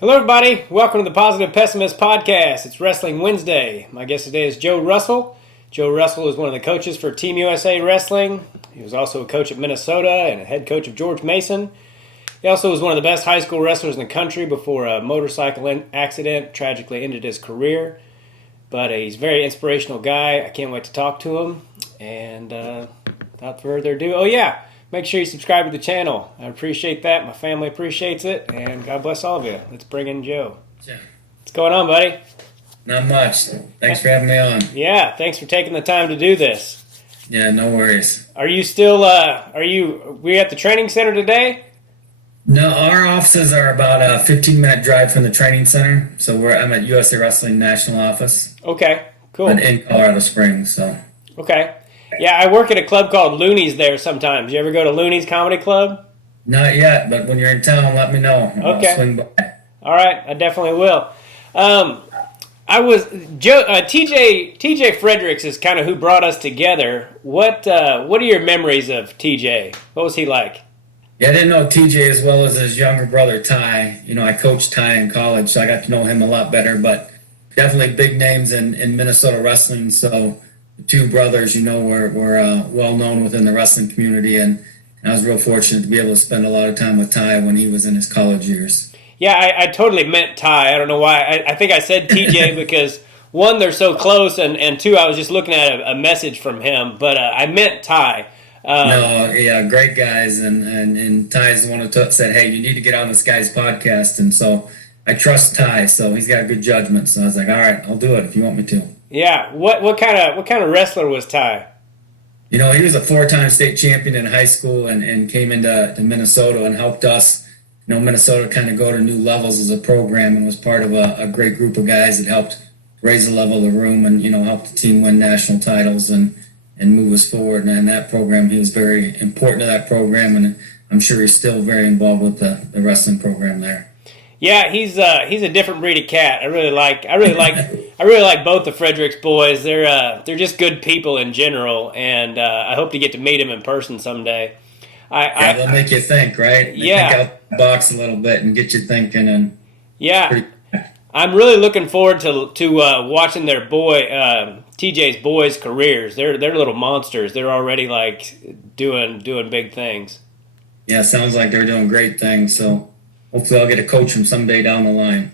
Hello, everybody. Welcome to the Positive Pessimist Podcast. It's Wrestling Wednesday. My guest today is Joe Russell. Joe Russell is one of the coaches for Team USA Wrestling. He was also a coach at Minnesota and a head coach of George Mason. He also was one of the best high school wrestlers in the country before a motorcycle accident tragically ended his career. But he's a very inspirational guy. I can't wait to talk to him. And without further ado, make sure you subscribe to the channel. I appreciate that. My family appreciates it. And God bless all of you. Let's bring in Joe. Yeah. What's going on, buddy? Not much. Thanks for having me on. Yeah, thanks for taking the time to do this. Yeah, no worries. Are you still, we at the training center today? No, our offices are about a 15-minute drive from the training center. So I'm at U.S Wrestling National Office. Okay, cool. But in Colorado Springs, so. Okay. Yeah, I work at a club called Looney's there sometimes. You ever go to Looney's Comedy Club? Not yet, but when you're in town, let me know. Okay. I'll swing by. All right, I definitely will. TJ Fredericks is kind of who brought us together. What are your memories of TJ? What was he like? Yeah, I didn't know TJ as well as his younger brother, Ty. You know, I coached Ty in college, so I got to know him a lot better, but definitely big names in Minnesota wrestling, so the two brothers, were well known within the wrestling community, and I was real fortunate to be able to spend a lot of time with Ty when he was in his college years. Yeah, I totally meant Ty. I don't know why. I think I said TJ because, one, they're so close, and two, I was just looking at a message from him, but I meant Ty. Great guys, and Ty's the one who said, hey, you need to get on this guy's podcast, and so I trust Ty, so he's got good judgment, so I was like, all right, I'll do it if you want me to. Yeah, what kind of wrestler was Ty? He was a 4-time state champion in high school and came into Minnesota and helped us, Minnesota kind of go to new levels as a program, and was part of a great group of guys that helped raise the level of the room and, helped the team win national titles and move us forward. And in that program, he was very important to that program, and I'm sure he's still very involved with the wrestling program there. Yeah, he's a different breed of cat. I really like both the Fredericks boys. They're just good people in general, and I hope to get to meet him in person someday. They'll make you think, right? They think out the box a little bit and get you thinking. And I'm really looking forward to watching their TJ's boys' careers. They're little monsters. They're already doing big things. Yeah, sounds like they're doing great things. So hopefully I'll get to coach them someday down the line.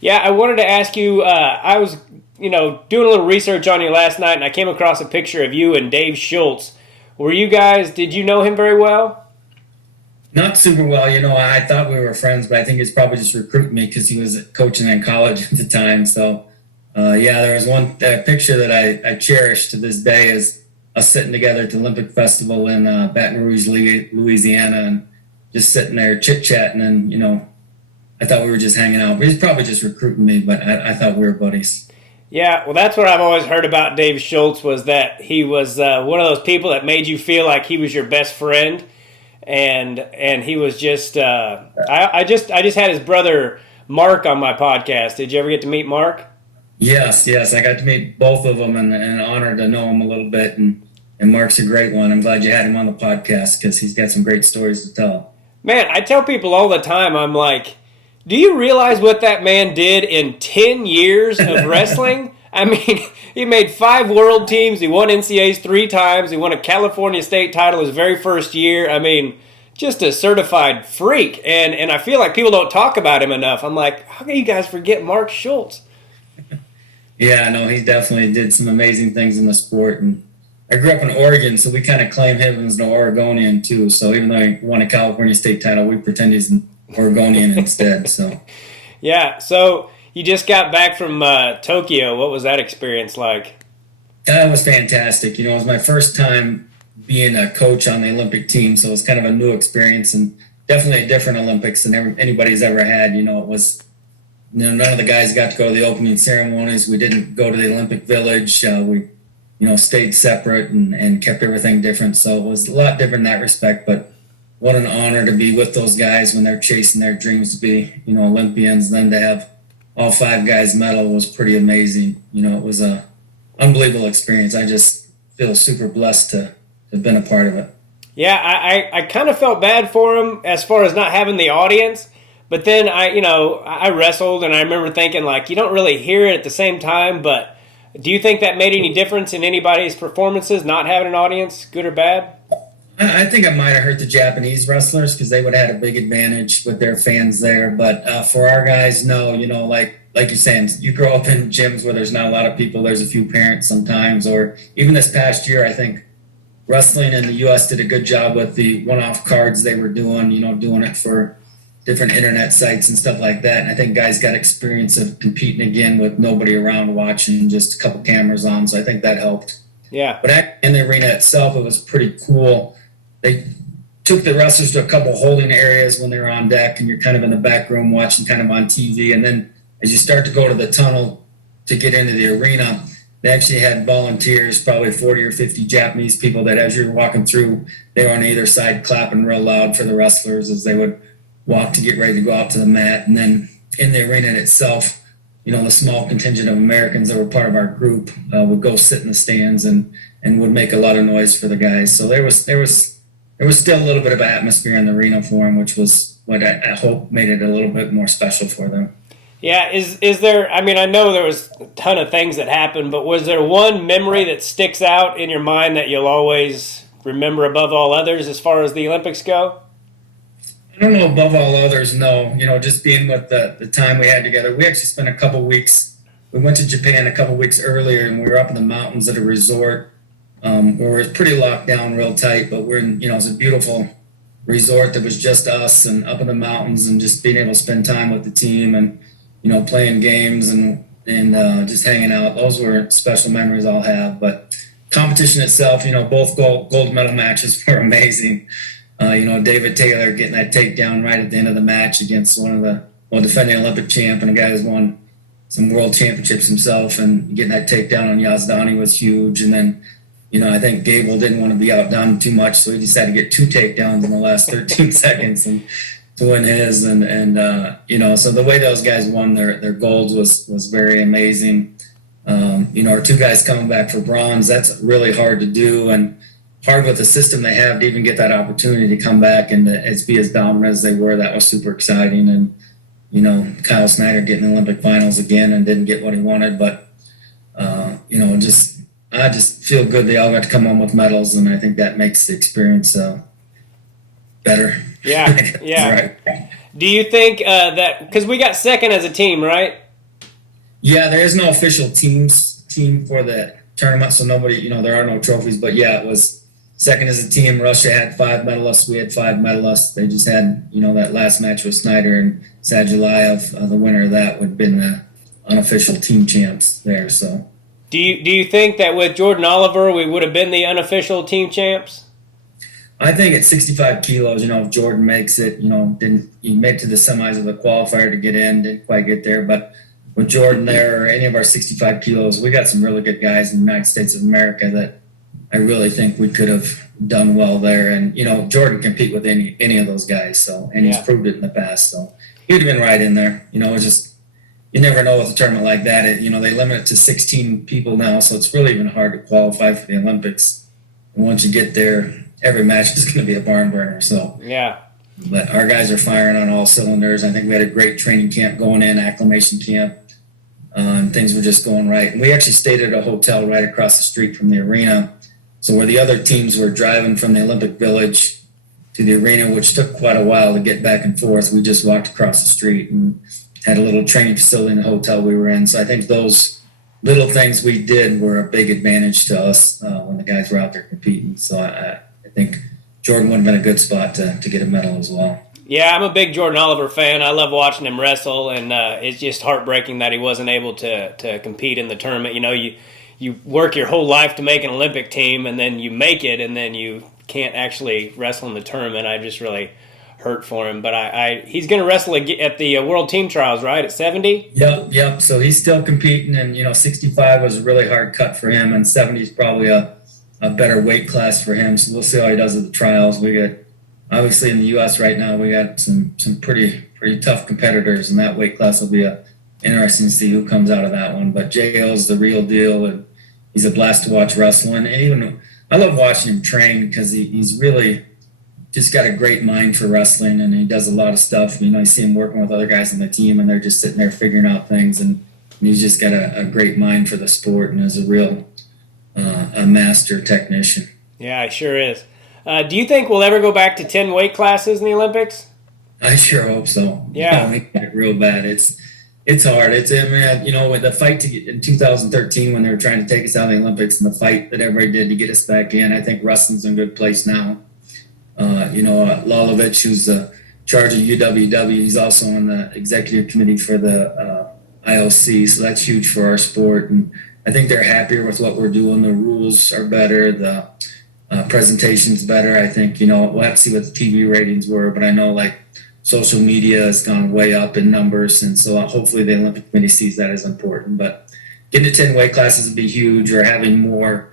Yeah, I wanted to ask you, I was, doing a little research on you last night, and I came across a picture of you and Dave Schultz. Did you know him very well? Not super well. I thought we were friends, but I think he was probably just recruiting me because he was coaching in college at the time. So, there was one picture that I cherish to this day is us sitting together at the Olympic Festival in Baton Rouge, Louisiana, and just sitting there chit-chatting, and, I thought we were just hanging out. But he's probably just recruiting me, but I thought we were buddies. Yeah, well, that's what I've always heard about Dave Schultz, was that he was one of those people that made you feel like he was your best friend, and he was just I just had his brother Mark on my podcast. Did you ever get to meet Mark? Yes, I got to meet both of them, and honored to know him a little bit, and Mark's a great one. I'm glad you had him on the podcast because he's got some great stories to tell. Man, I tell people all the time, I'm like, do you realize what that man did in 10 years of wrestling? I mean, he made 5 world teams. He won NCAAs 3 times. He won a California state title his very first year. I mean, just a certified freak. And I feel like people don't talk about him enough. I'm like, how can you guys forget Mark Schultz? Yeah, no, he definitely did some amazing things in the sport. And I grew up in Oregon, so we kind of claim him as an Oregonian too. So even though he won a California state title, we pretend he's an Oregonian instead. So yeah, so you just got back from Tokyo. What was that experience like? That was fantastic. It was my first time being a coach on the Olympic team, so it was kind of a new experience and definitely a different Olympics than anybody's ever had. It was, none of the guys got to go to the opening ceremonies. We didn't go to the Olympic Village. We stayed separate and kept everything different. So it was a lot different in that respect, but what an honor to be with those guys when they're chasing their dreams to be, Olympians. Then to have all 5 guys medal was pretty amazing. It was a unbelievable experience. I just feel super blessed to have been a part of it. Yeah, I kind of felt bad for him as far as not having the audience, But then I wrestled, and I remember thinking, like, you don't really hear it at the same time. But do you think that made any difference in anybody's performances, not having an audience, good or bad? I think it might have hurt the Japanese wrestlers because they would have had a big advantage with their fans there. But for our guys, no, like you're saying, you grow up in gyms where there's not a lot of people. There's a few parents sometimes, or even this past year, I think wrestling in the U.S. did a good job with the one-off cards they were doing, doing it for different internet sites and stuff like that. And I think guys got experience of competing again with nobody around watching, just a couple cameras on. So I think that helped. Yeah. But in the arena itself, it was pretty cool. They took the wrestlers to a couple holding areas when they were on deck, and you're kind of in the back room watching kind of on TV. And then as you start to go to the tunnel to get into the arena, they actually had volunteers, probably 40 or 50 Japanese people that as you're walking through, they were on either side clapping real loud for the wrestlers as they would walk to get ready to go out to the mat. And then in the arena itself, the small contingent of Americans that were part of our group would go sit in the stands and would make a lot of noise for the guys. So there was still a little bit of atmosphere in the arena for them, which was what I hope made it a little bit more special for them. Yeah, is there, I know there was a ton of things that happened, but was there one memory that sticks out in your mind that you'll always remember above all others as far as the Olympics go? I don't know above all others, no. Just being with the time we had together. We actually spent a couple weeks, we went to Japan a couple weeks earlier, and we were up in the mountains at a resort where it was pretty locked down real tight, but we're in, it was a beautiful resort that was just us and up in the mountains, and just being able to spend time with the team and, playing games and just hanging out. Those were special memories I'll have. But competition itself, both gold medal matches were amazing. David Taylor getting that takedown right at the end of the match against one of the defending Olympic champ and a guy who's won some world championships himself, and getting that takedown on Yazdani was huge. And then, I think Gable didn't want to be outdone too much, so he decided to get 2 takedowns in the last 13 seconds and to win his. And so the way those guys won their golds was very amazing. Our 2 guys coming back for bronze, that's really hard to do, and hard with the system they have to even get that opportunity to come back and to be as dominant as they were. That was super exciting. And, Kyle Snyder getting the Olympic finals again and didn't get what he wanted. But, I just feel good they all got to come home with medals, and I think that makes the experience better. Yeah, yeah. Right. Do you think that, because we got second as a team, right? Yeah, there is no official team for the tournament, so nobody, there are no trophies. But yeah, it was second as a team. Russia had 5 medalists. We had 5 medalists. They just had, that last match with Snyder and Sadulayev. The winner of that would have been the unofficial team champs there. So, do you think that with Jordan Oliver we would have been the unofficial team champs? I think at 65 kilos, if Jordan makes it, didn't he make it to the semis of the qualifier to get in, didn't quite get there, but with Jordan there or any of our 65 kilos, we got some really good guys in the United States of America that I really think we could have done well there. And, Jordan compete with any of those guys. So, and he's proved it in the past. So he would have been right in there. It's just, you never know with a tournament like that. They limit it to 16 people now. So it's really even hard to qualify for the Olympics. And once you get there, every match is going to be a barn burner. So, yeah. But our guys are firing on all cylinders. I think we had a great training camp going in, acclimation camp. And things were just going right. And we actually stayed at a hotel right across the street from the arena. So where the other teams were driving from the Olympic Village to the arena, which took quite a while to get back and forth, we just walked across the street and had a little training facility in the hotel we were in. So I think those little things we did were a big advantage to us when the guys were out there competing. So I think Jordan would have been a good spot to get a medal as well. Yeah, I'm a big Jordan Oliver fan. I love watching him wrestle, and it's just heartbreaking that he wasn't able to compete in the tournament. You work your whole life to make an Olympic team, and then you make it, and then you can't actually wrestle in the tournament. I just really hurt for him. But he's going to wrestle at the World Team Trials, right, at 70? Yep. So he's still competing, and 65 was a really hard cut for him, and 70 is probably a better weight class for him. So we'll see how he does at the trials. We get, obviously in the U.S. right now, we got some pretty tough competitors, and that weight class will be interesting to see who comes out of that one. But J.O.'s the real deal, and he's a blast to watch wrestling. And even I love watching him train because he's really just got a great mind for wrestling, and he does a lot of stuff. You see him working with other guys on the team, and they're just sitting there figuring out things, and he's just got a great mind for the sport and is a real a master technician. Yeah, he sure is. Do you think we'll ever go back to 10 weight classes in the Olympics? I sure hope so. Yeah, we got it real bad. It's hard. With the fight to get in 2013 when they were trying to take us out of the Olympics, and the fight that everybody did to get us back in, I think wrestling's in a good place now. Lalovich, who's the charge of UWW, he's also on the executive committee for the IOC, so that's huge for our sport. And I think they're happier with what we're doing. The rules are better. The presentation's better. I think, we'll have to see what the TV ratings were, but I know like social media has gone way up in numbers. And so hopefully the Olympic Committee sees that as important. But getting to 10 weight classes would be huge, or having more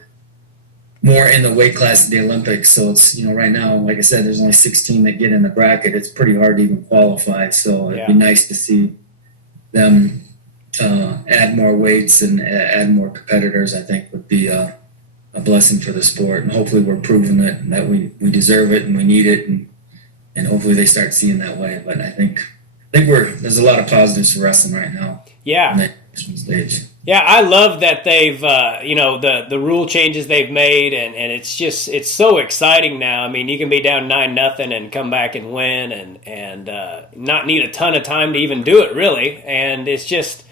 in the weight class of the Olympics. So it's, right now, like I said, there's only 16 that get in the bracket. It's pretty hard to even qualify. So it'd be nice to see them add more weights and add more competitors. I think would be a blessing for the sport. And hopefully we're proving that we deserve it and we need it. And hopefully they start seeing that way. But I think there's a lot of positives for wrestling right now. Yeah. On the stage. Yeah, I love that they've, the rule changes they've made, and it's so exciting now. I mean, you can be down 9-0 and come back and win, and not need a ton of time to even do it, really. And it's just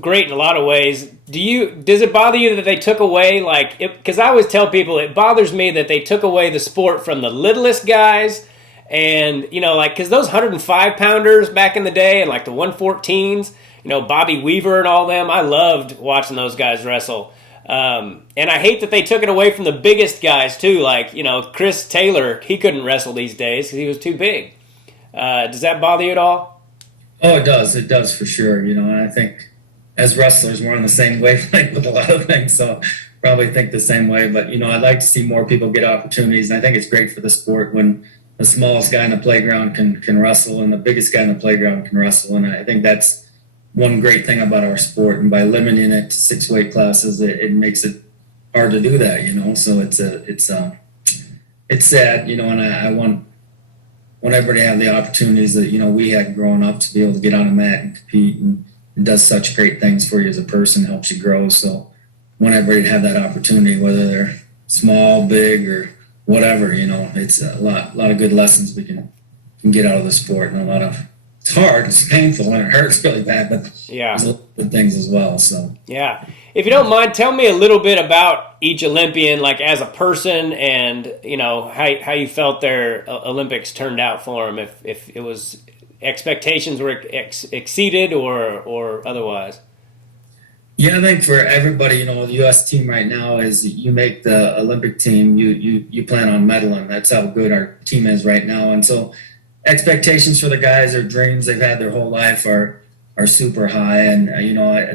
great in a lot of ways. Does it bother you that they took away, because I always tell people it bothers me that they took away the sport from the littlest guys, and, because those 105-pounders back in the day and like the 114s, Bobby Weaver and all them, I loved watching those guys wrestle. And I hate that they took it away from the biggest guys too, like, Chris Taylor, he couldn't wrestle these days because he was too big. Does that bother you at all? Oh, it does for sure. And I think as wrestlers, we're on the same wavelength with a lot of things, so probably think the same way. But, I'd like to see more people get opportunities, and I think it's great for the sport when the smallest guy in the playground can wrestle and the biggest guy in the playground can wrestle. And I think that's one great thing about our sport, and by limiting it to 6 weight classes, it makes it hard to do that, So it's sad, and I want everybody to have the opportunities that we had growing up to be able to get on a mat and compete, and it does such great things for you as a person, helps you grow. So I want everybody to have that opportunity, whether they're small, big, or whatever. It's a lot of good lessons we can get out of the sport, and a lot of. It's hard, it's painful, and it hurts really bad, but there's good things as well. So yeah, if you don't mind, tell me a little bit about each Olympian, like as a person, and how you felt their Olympics turned out for them. If it was expectations were exceeded or otherwise. Yeah, I think for everybody, the U.S. team right now is you make the Olympic team, you plan on medaling. That's how good our team is right now, and so. Expectations for the guys, or dreams they've had their whole life, are super high. And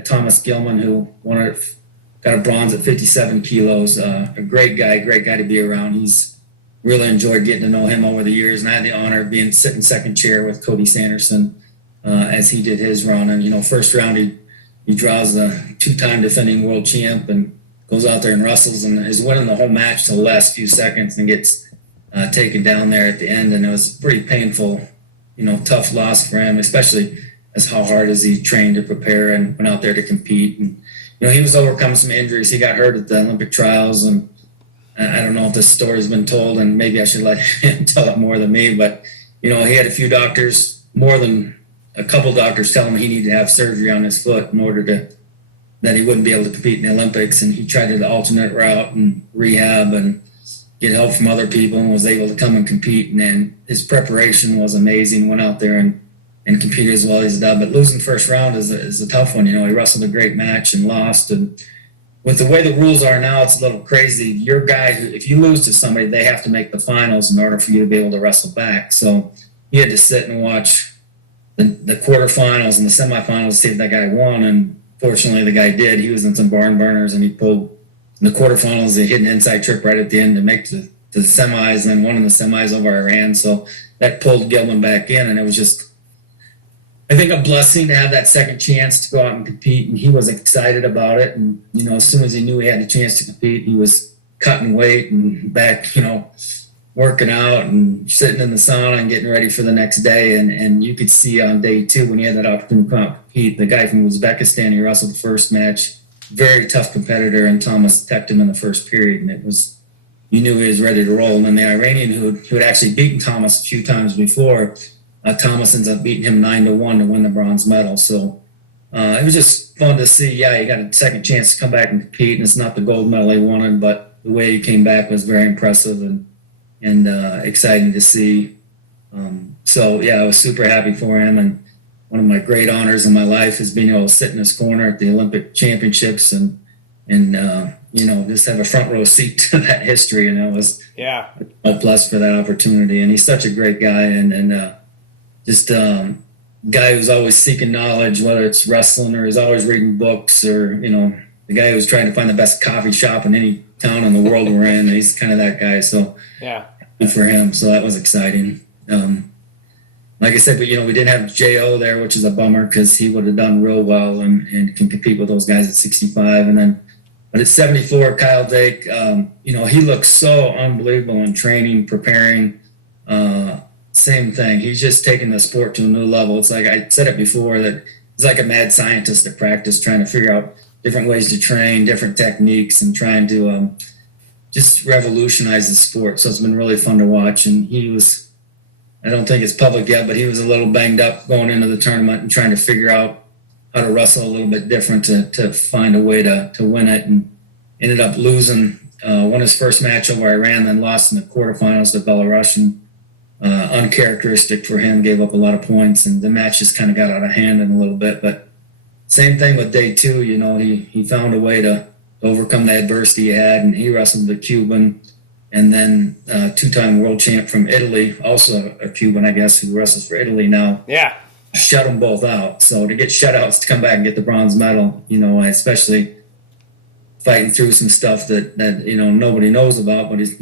Thomas Gilman, who got a bronze at 57 kilos, a great guy to be around. He's really enjoyed getting to know him over the years, and I had the honor of being sitting second chair with Cody Sanderson as he did his run. And first round he draws the 2-time defending world champ and goes out there and wrestles and is winning the whole match to the last few seconds and gets taken down there at the end, and it was pretty painful, tough loss for him, especially as how hard as he trained to prepare and went out there to compete. And he was overcoming some injuries. He got hurt at the Olympic trials, and I don't know if this story's been told, and maybe I should let him tell it more than me. But he had a few doctors, more than a couple doctors, tell him he needed to have surgery on his foot in order that he wouldn't be able to compete in the Olympics. And he tried the alternate route and rehab and get help from other people, and was able to come and compete. And then his preparation was amazing. Went out there and competed as well as he did. But losing first round is a tough one. He wrestled a great match and lost. And with the way the rules are now, it's a little crazy. Your guy, if you lose to somebody, they have to make the finals in order for you to be able to wrestle back. So he had to sit and watch the quarterfinals and the semifinals to see if that guy won. And fortunately, the guy did. He was in some barn burners, and he pulled. In the quarterfinals, they hit an inside trip right at the end to make the semis, and then won in the semis over Iran. So that pulled Gilman back in, and it was just, I think, a blessing to have that second chance to go out and compete. And he was excited about it. And, as soon as he knew he had a chance to compete, he was cutting weight and back, working out and sitting in the sauna and getting ready for the next day. And you could see on day 2 when he had that opportunity to compete, the guy from Uzbekistan, he wrestled the first match, very tough competitor, and Thomas teched him in the first period. And it was, you knew he was ready to roll. And then the Iranian who had actually beaten Thomas a few times before, Thomas ends up beating him 9-1 to win the bronze medal. So it was just fun to see. Yeah, he got a second chance to come back and compete, and it's not the gold medal he wanted, but the way he came back was very impressive and exciting to see. So yeah, I was super happy for him, and one of my great honors in my life is being able to sit in his corner at the Olympic Championships and just have a front row seat to that history. And it was a plus for that opportunity. And he's such a great guy, and just guy who's always seeking knowledge, whether it's wrestling or is always reading books, or the guy who's trying to find the best coffee shop in any town in the world we're in. He's kind of that guy. So good for him. So that was exciting. Like I said, but we didn't have Jo there, which is a bummer because he would have done real well and can compete with those guys at 65. And then, but at 74, Kyle Dake, he looks so unbelievable in training, preparing. Same thing. He's just taking the sport to a new level. It's like I said it before, that he's like a mad scientist at practice, trying to figure out different ways to train, different techniques, and trying to just revolutionize the sport. So it's been really fun to watch. And he was, I don't think it's public yet, but he was a little banged up going into the tournament and trying to figure out how to wrestle a little bit different to find a way to win it, and ended up losing. Won his first match over Iran, then lost in the quarterfinals to Belarusian. Uncharacteristic for him, gave up a lot of points, and the match just kind of got out of hand in a little bit. But same thing with day 2, he found a way to overcome the adversity he had, and he wrestled the Cuban, and then 2-time world champ from Italy, also a Cuban, I guess, who wrestles for Italy now. Yeah. Shut them both out. So to get shutouts to come back and get the bronze medal, especially fighting through some stuff that nobody knows about, but he's,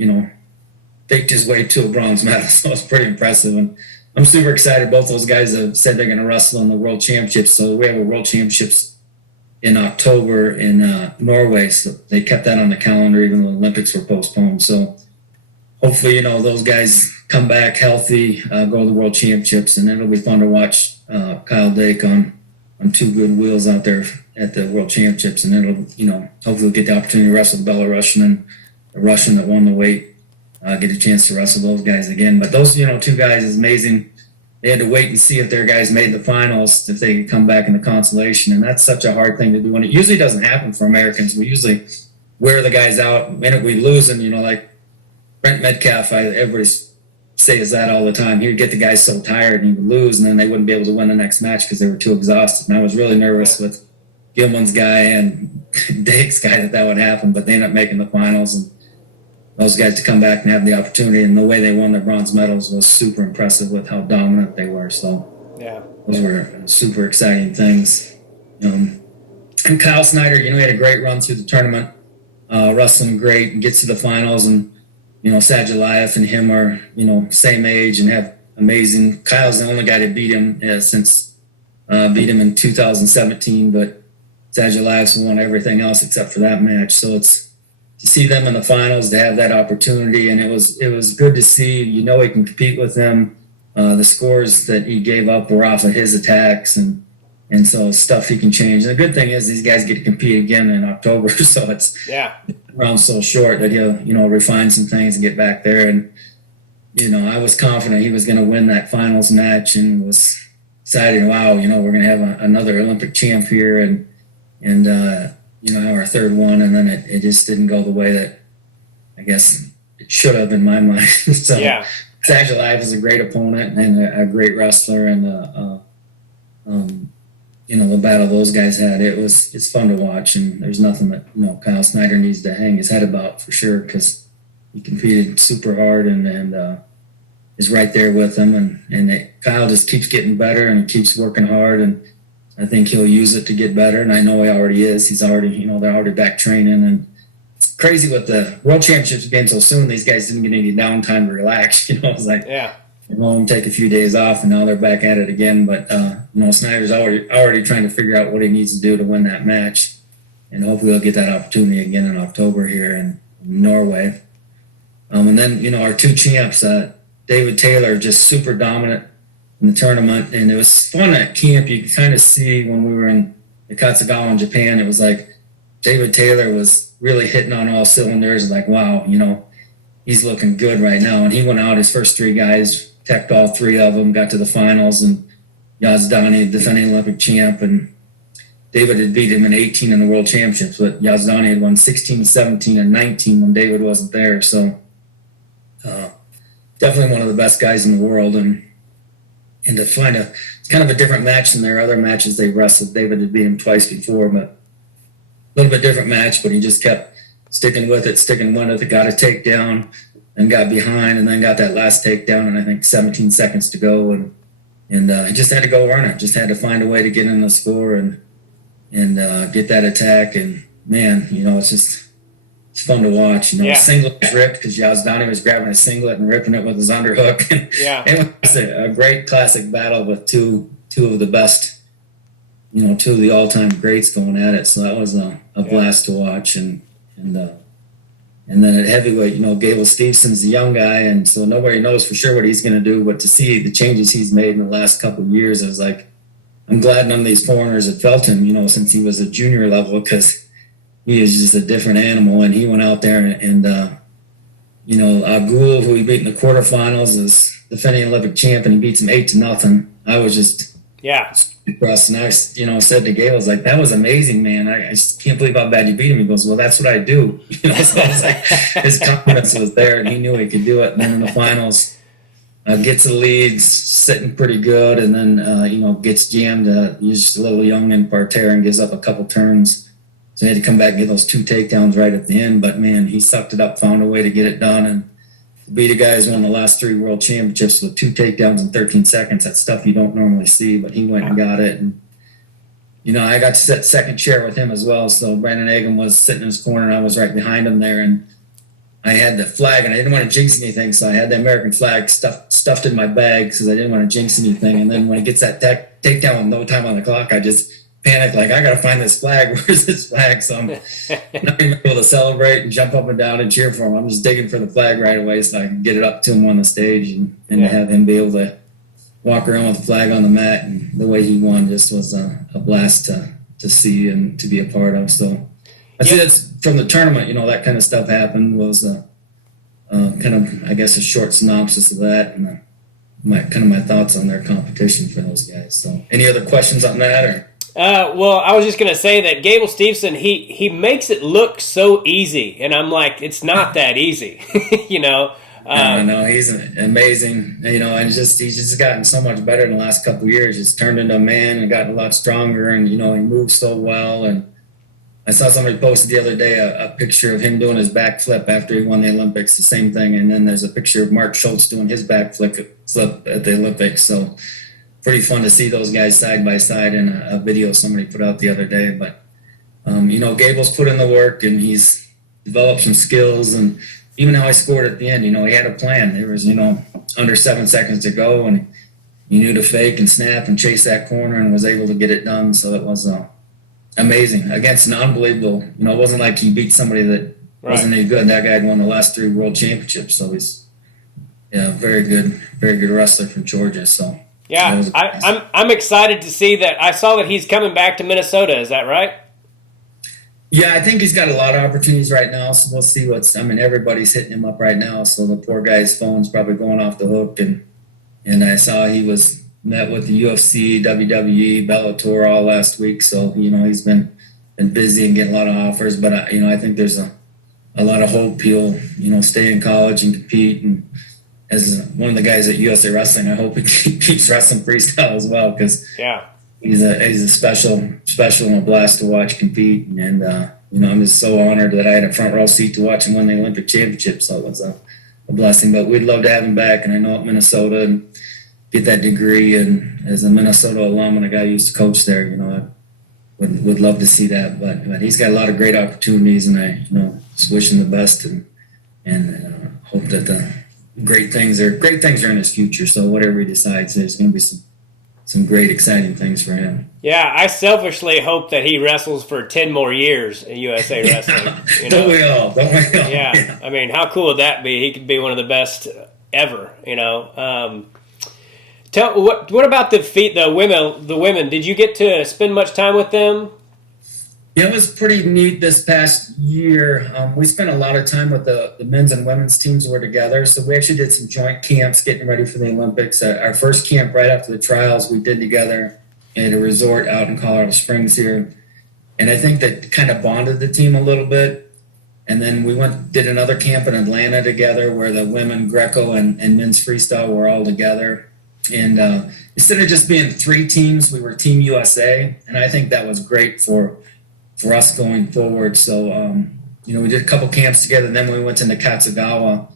faked his way to a bronze medal. So it's pretty impressive. And I'm super excited. Both those guys have said they're going to wrestle in the World Championships. So we have a World Championships in October in Norway. So they kept that on the calendar, even though the Olympics were postponed. So hopefully, those guys come back healthy, go to the World Championships, and it'll be fun to watch Kyle Dake on 2 good wheels out there at the World Championships. And it'll, hopefully we'll get the opportunity to wrestle the Belarusian and the Russian that won the weight. Get a chance to wrestle those guys again. But those, 2 guys is amazing. They had to wait and see if their guys made the finals, if they could come back in the consolation. And that's such a hard thing to do. And it usually doesn't happen for Americans. We usually wear the guys out. The minute we lose them, like Brent Metcalf, everybody says that all the time. He would get the guys so tired and he would lose, and then they wouldn't be able to win the next match because they were too exhausted. And I was really nervous with Gilman's guy and Dake's guy that would happen, but they ended up making the finals. And those guys to come back and have the opportunity, and the way they won their bronze medals was super impressive with how dominant they were. So those were super exciting things. And Kyle Snyder, he had a great run through the tournament, wrestling great, and gets to the finals. And Sadulayev and him are same age and have amazing. Kyle's the only guy to beat him beat him in 2017, but Sadulayev's won everything else except for that match. So it's to see them in the finals, to have that opportunity, and it was good to see. He can compete with them. The scores that he gave up were off of his attacks, and so stuff he can change. And the good thing is these guys get to compete again in October, so it's around so short that he'll refine some things and get back there. And I was confident he was going to win that finals match, and was excited. Wow, we're going to have another Olympic champ here, and our third one, and then it just didn't go the way that I guess it should have in my mind. So Sadulayev is a great opponent and a great wrestler, and the battle those guys had, it's fun to watch, and there's nothing that Kyle Snyder needs to hang his head about for sure, because he competed super hard and is right there with them, and Kyle just keeps getting better and keeps working hard, and I think he'll use it to get better, and I know he already is. He's already, they're already back training, and it's crazy with the World Championships being so soon. These guys didn't get any downtime to relax. It's like home, take a few days off, and now they're back at it again. But Snyder's already trying to figure out what he needs to do to win that match, and hopefully he'll get that opportunity again in October here in Norway. And then, our two champs, David Taylor, just super dominant in the tournament. And it was fun at camp. You could kind of see when we were in the Katsugawa in Japan, it was like David Taylor was really hitting on all cylinders. Like, wow, he's looking good right now. And he went out, his first three guys, teched all three of them, got to the finals, and Yazdani, defending Olympic champ, and David had beat him in 18 in the World Championships, but Yazdani had won 16, 17, and 19 when David wasn't there. So definitely one of the best guys in the world. And to find it's kind of a different match than their other matches they wrestled. David had beat him twice before, but a little bit different match, but he just kept sticking with it, got a takedown, and got behind, and then got that last takedown, and I think 17 seconds to go, and he just had to go run it. Just had to find a way to get in the score and get that attack. And man, it's fun to watch. Singlet was ripped because Yazdani was grabbing a singlet and ripping it with his underhook. It was a great classic battle with two of the best, two of the all-time greats going at it. So that was a blast to watch. And then at heavyweight, Gable Stevenson's a young guy, and so nobody knows for sure what he's going to do. But to see the changes he's made in the last couple of years, I was like, I'm glad none of these foreigners had felt him, since he was a junior level, because he is just a different animal. And he went out there and Gable, who he beat in the quarterfinals, is defending Olympic champ, and he beats him 8-0. I was just impressed. And I, said to Gable, I was like, that was amazing, man. I just can't believe how bad you beat him. He goes, well, that's what I do. So I was like, his confidence was there, and he knew he could do it. And then in the finals, gets the lead, sitting pretty good, and then, gets jammed. He's just a little young in parterre and gives up a couple turns. So he had to come back and get those two takedowns right at the end. But, man, he sucked it up, found a way to get it done. And to beat a guy who's won the last 3 world championships with 2 takedowns in 13 seconds, that's stuff you don't normally see. But he went and got it. And, I got to sit second chair with him as well. So Brandon Agam was sitting in his corner, and I was right behind him there. And I had the flag, and I didn't want to jinx anything. So I had the American flag stuffed in my bag because I didn't want to jinx anything. And then when he gets that takedown with no time on the clock, I just panic, like, I gotta find this flag. Where's this flag? So I'm not even able to celebrate and jump up and down and cheer for him. I'm just digging for the flag right away so I can get it up to him on the stage and have him be able to walk around with the flag on the mat. And the way he won just was a blast to see and to be a part of. So I see that's from the tournament, that kind of stuff happened. Was kind of, I guess, a short synopsis of that, and my thoughts on their competition for those guys. So any other questions on that? Or well, I was just going to say that Gable Stevenson, he makes it look so easy, and I'm like, it's not that easy, No, he's amazing, and he's just gotten so much better in the last couple of years. He's turned into a man and gotten a lot stronger, and, he moves so well. And I saw somebody posted the other day a picture of him doing his backflip after he won the Olympics, the same thing. And then there's a picture of Mark Schultz doing his backflip at the Olympics. So pretty fun to see those guys side by side in a video somebody put out the other day. But, Gable's put in the work, and he's developed some skills. And even how he scored at the end, he had a plan. There was, under 7 seconds to go, and he knew to fake and snap and chase that corner and was able to get it done. So it was amazing against an unbelievable, it wasn't like he beat somebody that wasn't any good. That guy had won the last 3 world championships. So he's, very good wrestler from Georgia. So. Yeah, I'm excited to see that. I saw that he's coming back to Minnesota. Is that right? Yeah, I think he's got a lot of opportunities right now. So we'll see everybody's hitting him up right now. So the poor guy's phone's probably going off the hook. And I saw he was met with the UFC, WWE, Bellator all last week. So, he's been busy and getting a lot of offers. But, I think there's a lot of hope he'll, stay in college and compete. And as one of the guys at USA Wrestling, I hope he keeps wrestling freestyle as well, because he's a special and a blast to watch compete. And I'm just so honored that I had a front row seat to watch him win the Olympic championship. So it was a blessing. But we'd love to have him back, and I know at Minnesota and get that degree. And as a Minnesota alum and a guy who used to coach there, I would love to see that. But he's got a lot of great opportunities, and I just wish him the best and hope that the great things are in his future. So whatever he decides, there's going to be some some great, exciting things for him. Yeah, I selfishly hope that he wrestles for 10 more years in USA Wrestling. You know? Don't we all? Yeah, I mean, how cool would that be? He could be one of the best ever. What about the women? The women, did you get to spend much time with them? Yeah, it was pretty neat this past year. We spent a lot of time with the men's and women's teams were together. So we actually did some joint camps getting ready for the Olympics. Our first camp right after the trials we did together at a resort out in Colorado Springs here. And I think that kind of bonded the team a little bit. And then we did another camp in Atlanta together where the women Greco and men's freestyle were all together. And instead of just being 3 teams, we were Team USA. And I think that was great for us going forward. So, we did a couple camps together. And then we went to Nakatsugawa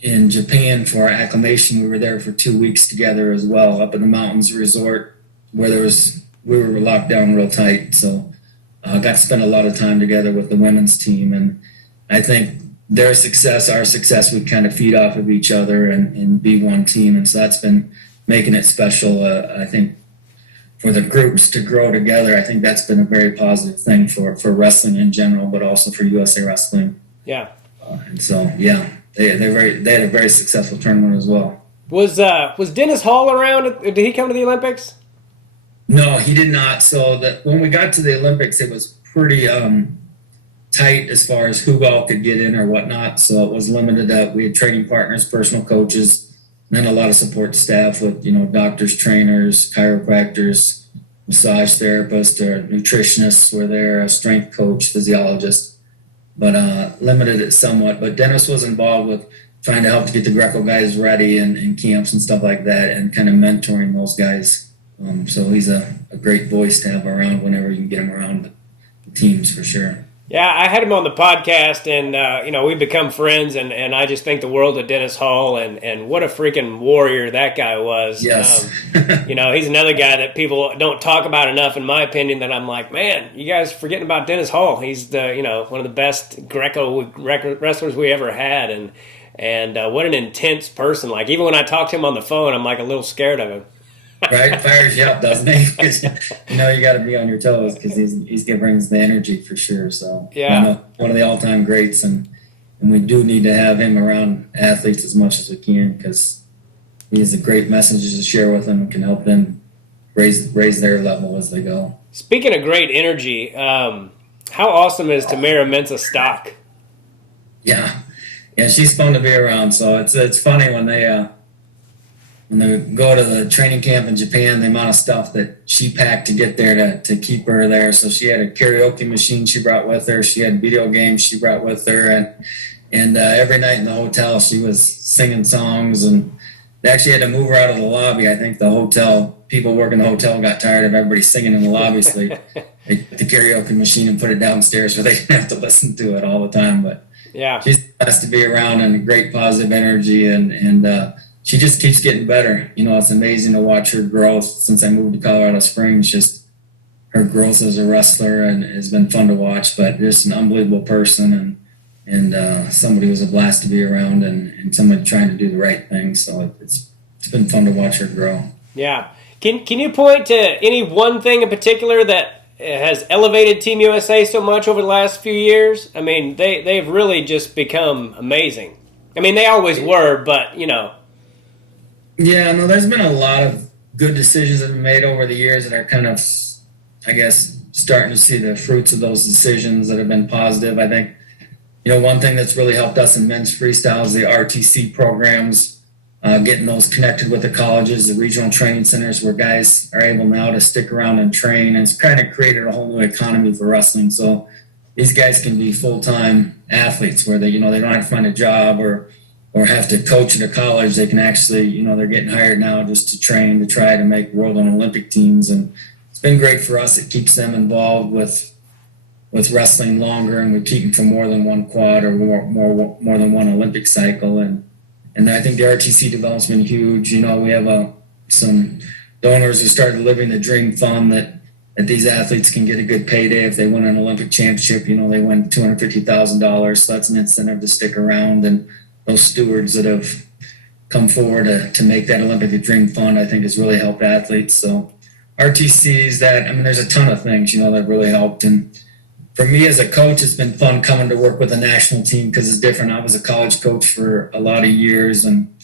in Japan for our acclimation. We were there for 2 weeks together as well, up in the mountains resort where we were locked down real tight. So got to spend a lot of time together with the women's team. And I think their success, our success, we kind of feed off of each other and be one team. And so that's been making it special. I think for the groups to grow together, I think that's been a very positive thing for wrestling in general, but also for USA Wrestling. Yeah. And so, yeah, they had a very successful tournament as well. Was Dennis Hall around? Did he come to the Olympics? No, he did not. So when we got to the Olympics, it was pretty tight as far as who all could get in or whatnot. So it was limited up. We had training partners, personal coaches, and then a lot of support staff with, doctors, trainers, chiropractors, massage therapists, or nutritionists were there, a strength coach, physiologist, but limited it somewhat. But Dennis was involved with trying to help to get the Greco guys ready and camps and stuff like that and kind of mentoring those guys. So he's a great voice to have around whenever you can get him around the teams for sure. Yeah, I had him on the podcast, and we've become friends, and I just think the world of Dennis Hall, and what a freaking warrior that guy was. Yes. He's another guy that people don't talk about enough, in my opinion. That I'm like, man, you guys are forgetting about Dennis Hall. He's one of the best Greco wrestlers we ever had, and what an intense person. Like even when I talk to him on the phone, I'm like a little scared of him. Right, fires you up, doesn't he? Because you got to be on your toes because he's brings the energy for sure. So yeah, one of the all-time greats, and we do need to have him around athletes as much as we can because he has a great messages to share with them and can help them raise their level as they go. Speaking of great energy, how awesome is Tamara Mensah-Stock? Yeah, she's fun to be around. So it's funny when they go to the training camp in Japan, the amount of stuff that she packed to get there to keep her there. So she had a karaoke machine she brought with her. She had video games she brought with her. And every night in the hotel, she was singing songs. And they actually had to move her out of the lobby. I think the people working the hotel got tired of everybody singing in the lobby. So they took the karaoke machine and put it downstairs so they didn't have to listen to it all the time. But yeah, she's blessed to be around and great positive energy and she just keeps getting better. It's amazing to watch her growth since I moved to Colorado Springs. Just her growth as a wrestler, and it's been fun to watch. But just an unbelievable person, and somebody who's a blast to be around, and somebody trying to do the right thing. So it's been fun to watch her grow. Yeah. Can you point to any one thing in particular that has elevated Team USA so much over the last few years? I mean, they've really just become amazing. I mean, they always were, but Yeah, no, there's been a lot of good decisions that have been made over the years that are kind of, I guess, starting to see the fruits of those decisions that have been positive. I think, one thing that's really helped us in men's freestyle is the RTC programs, getting those connected with the colleges, the regional training centers where guys are able now to stick around and train. And it's kind of created a whole new economy for wrestling. So these guys can be full-time athletes where they don't have to find a job or have to coach at a college. They can actually, they're getting hired now just to train to try to make world and Olympic teams. And it's been great for us. It keeps them involved with wrestling longer, and we keep them for more than one quad or more than one Olympic cycle. And I think the RTC development's been huge. We have some donors who started living the dream fund that these athletes can get a good payday if they win an Olympic championship. They win $250,000. So that's an incentive to stick around. And those stewards that have come forward to make that Olympic Dream Fund, I think has really helped athletes. So RTCs there's a ton of things, that really helped. And for me as a coach, it's been fun coming to work with a national team because it's different. I was a college coach for a lot of years and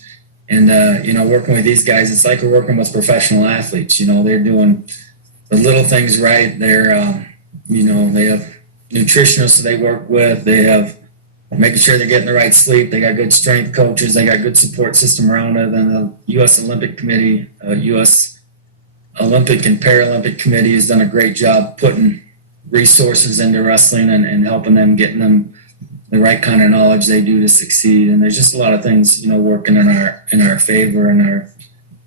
working with these guys, it's like we're working with professional athletes. They're doing the little things right. They're, they have nutritionists they work with. They have making sure they're getting the right sleep. They got good strength coaches. They got good support system around it. And the U.S. Olympic Committee, U.S. Olympic and Paralympic Committee has done a great job putting resources into wrestling and helping them, getting them the right kind of knowledge they do to succeed. And there's just a lot of things, working in our favor. And our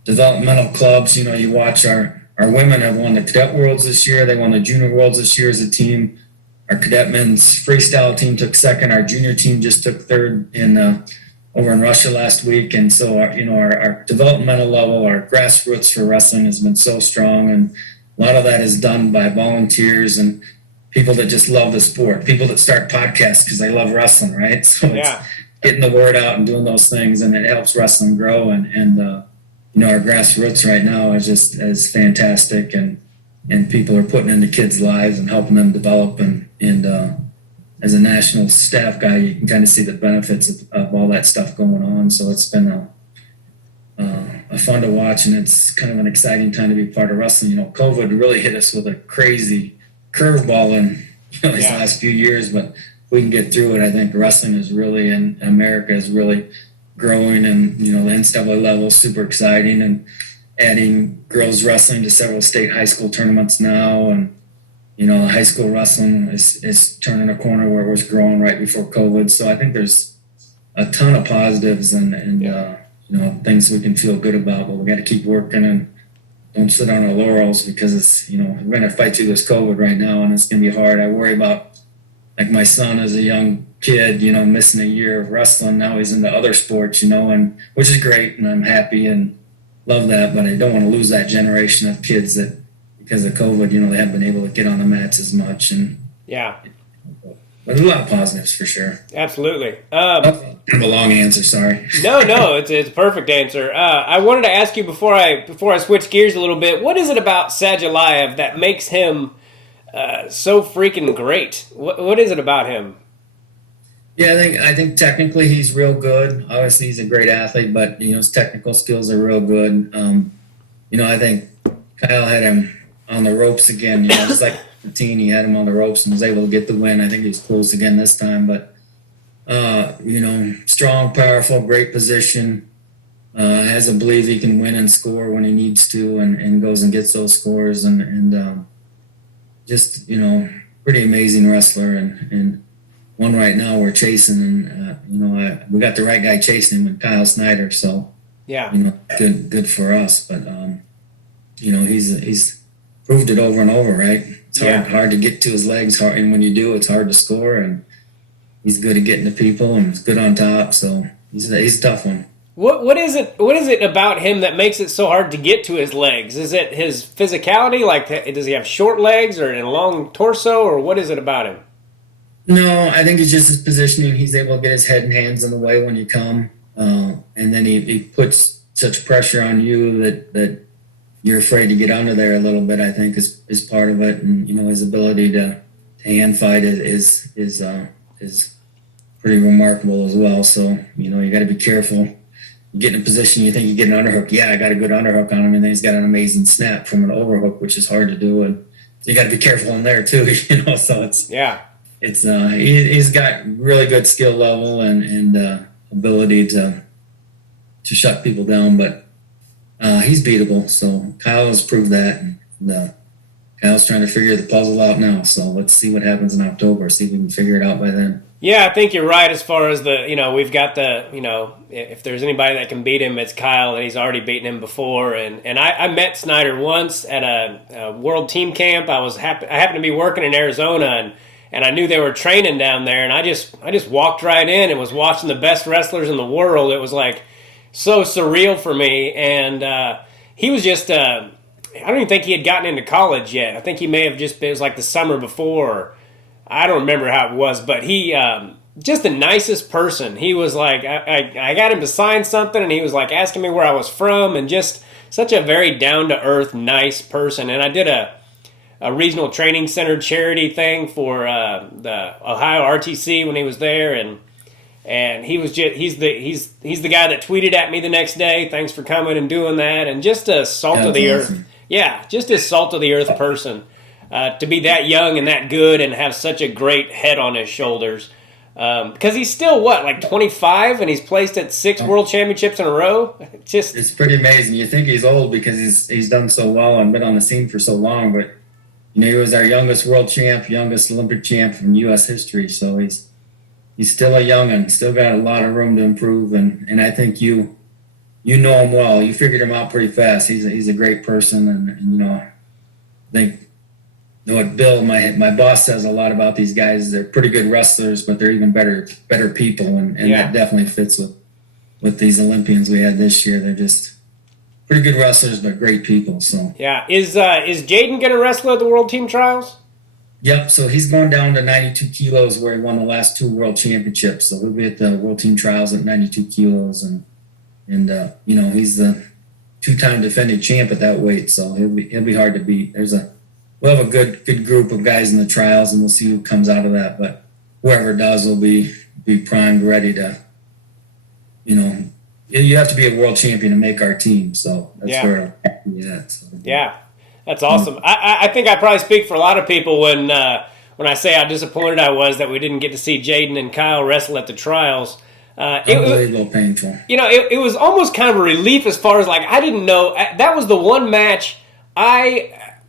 developmental clubs, you watch our women have won the Cadet Worlds this year. They won the Junior Worlds this year as a team. Our cadet men's freestyle team took second. Our junior team just took third over in Russia last week. And so our developmental level, our grassroots for wrestling has been so strong. And a lot of that is done by volunteers and people that just love the sport, people that start podcasts because they love wrestling, right? So it's getting the word out and doing those things, and it helps wrestling grow. And our grassroots right now is fantastic, and people are putting into kids' lives and helping them develop. And as a national staff guy, you can kind of see the benefits of all that stuff going on. So it's been a fun to watch, and it's kind of an exciting time to be part of wrestling. COVID really hit us with a crazy curveball in these last few years, but we can get through it. I think wrestling is really, in America, is really growing, and the NCAA level is super exciting, and adding girls wrestling to several state high school tournaments now, and high school wrestling is turning a corner where it was growing right before COVID. So I think there's a ton of positives and things we can feel good about, but we got to keep working and don't sit on our laurels because it's, we're going to fight through this COVID right now, and it's going to be hard. I worry about, like, my son as a young kid, missing a year of wrestling. Now he's into other sports, and which is great, and I'm happy and love that, but I don't want to lose that generation of kids that, because of COVID, they haven't been able to get on the mats as much. And but there's a lot of positives for sure. Absolutely. Kind of a long answer, sorry. No, it's a perfect answer. I wanted to ask you before I switch gears a little bit, what is it about Sadulayev that makes him so freaking great? What is it about him? Yeah, I think technically he's real good. Obviously, he's a great athlete, but his technical skills are real good. I think Kyle had him on the ropes again. It's like 15, he had him on the ropes and was able to get the win. I think he was close again this time, but strong, powerful, great position. Has a belief he can win and score when he needs to, and goes and gets those scores, and just pretty amazing wrestler, and one right now we're chasing, and we got the right guy chasing him, and Kyle Snyder. So good for us. But he's proved it over and over, right? It's hard to get to his legs, and when you do, it's hard to score. And he's good at getting to people, and he's good on top. So he's a tough one. What is it about him that makes it so hard to get to his legs? Is it his physicality? Like, does he have short legs or a long torso, or what is it about him? No, I think it's just his positioning. He's able to get his head and hands in the way when you come, and then he puts such pressure on you that you're afraid to get under there a little bit. I think is part of it, and his ability to hand fight is pretty remarkable as well. So you got to be careful. You get in a position, you think you get an underhook. Yeah, I got a good underhook on him, and then he's got an amazing snap from an overhook, which is hard to do, and you got to be careful in there too. So it's he's got really good skill level and ability to shut people down, but he's beatable. So Kyle has proved that, and Kyle's trying to figure the puzzle out now. So let's see what happens in October. See if we can figure it out by then. Yeah, I think you're right as far as we've got if there's anybody that can beat him, it's Kyle, and he's already beaten him before. And I met Snyder once at a world team camp. I happened to be working in Arizona, and I knew they were training down there, and I just walked right in and was watching the best wrestlers in the world. It was like so surreal for me, and he was just I don't even think he had gotten into college yet. I think he may have it was like the summer before. I don't remember how it was, but he just the nicest person. He was like, I got him to sign something, and he was like asking me where I was from, and just such a very down-to-earth, nice person. And I did a regional training center charity thing for the Ohio RTC when he was there, and he was just he's the guy that tweeted at me the next day, thanks for coming and doing that, and just a salt of the earth, just a salt of the earth person. To be that young and that good and have such a great head on his shoulders. Because he's still, like 25, and he's placed at 6 world championships in a row? It's pretty amazing. You think he's old because he's done so well and been on the scene for so long, but he was our youngest world champ, youngest Olympic champ in U.S. history, so he's still a young'un, still got a lot of room to improve, and I think you know him well. You figured him out pretty fast. He's a great person, and I think what Bill, my boss, says a lot about these guys. They're pretty good wrestlers, but they're even better people, and that definitely fits with these Olympians we had this year. They're just pretty good wrestlers, but great people. So is Jaden going to wrestle at the World Team Trials? Yep. So he's going down to 92 kilos, where he won the last 2 world championships. So he'll be at the World Team Trials at 92 kilos, and he's the 2-time defending champ at that weight. So he'll be hard to beat. We'll have a good group of guys in the trials, and we'll see who comes out of that. But whoever does will be primed, ready to, you have to be a world champion to make our team. So that's where I'm at. So. Yeah, that's awesome. I think I probably speak for a lot of people when I say how disappointed I was that we didn't get to see Jaden and Kyle wrestle at the trials. Unbelievable, painful. It was almost kind of a relief as far as I didn't know. That was the one match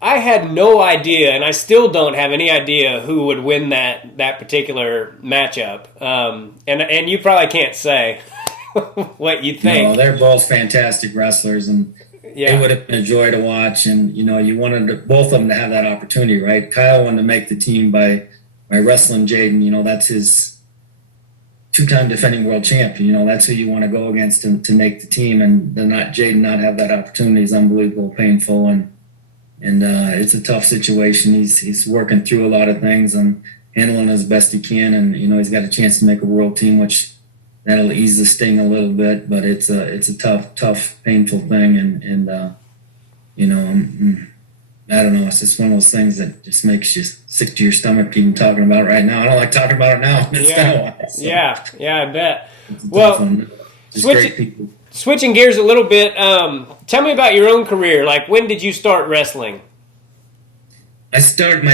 I had no idea, and I still don't have any idea who would win that particular matchup. And you probably can't say what you think. No, they're both fantastic wrestlers, and it would have been a joy to watch. And you wanted both of them to have that opportunity, right? Kyle wanted to make the team by wrestling Jaden. That's his 2-time defending world champ. That's who you want to go against to make the team, and Jaden not have that opportunity is unbelievable, painful, and it's a tough situation. He's working through a lot of things and handling as best he can, and he's got a chance to make a world team, which that'll ease the sting a little bit. But it's a tough, painful thing, and I don't know. It's just one of those things that just makes you sick to your stomach even talking about it right now. I don't like talking about it now. It's been a while, so. Yeah, I bet. Well, great people. Switching gears a little bit, tell me about your own career. When did you start wrestling? My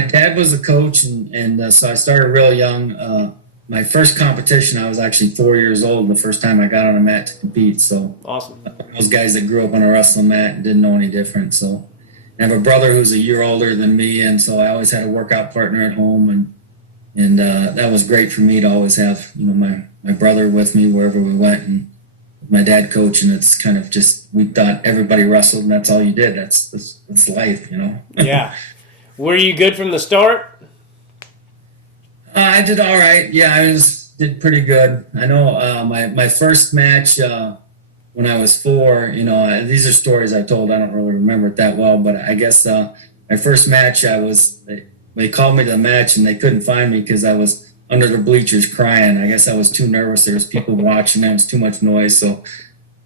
dad was a coach, and so I started real young. My first competition, I was actually 4 years old the first time I got on a mat to compete. So awesome. Those guys that grew up on a wrestling mat and didn't know any different. So I have a brother who's a year older than me, and so I always had a workout partner at home, and that was great for me to always have my brother with me wherever we went, and my dad coach, and it's kind of just, we thought everybody wrestled and that's all you did. That's life, Yeah. Were you good from the start? I did all right. Yeah, I did pretty good. I know my first match when I was 4, these are stories I told. I don't really remember it that well, but I guess my first match, they called me to the match and they couldn't find me because I was under the bleachers crying. I guess I was too nervous. There was people watching. There was too much noise. So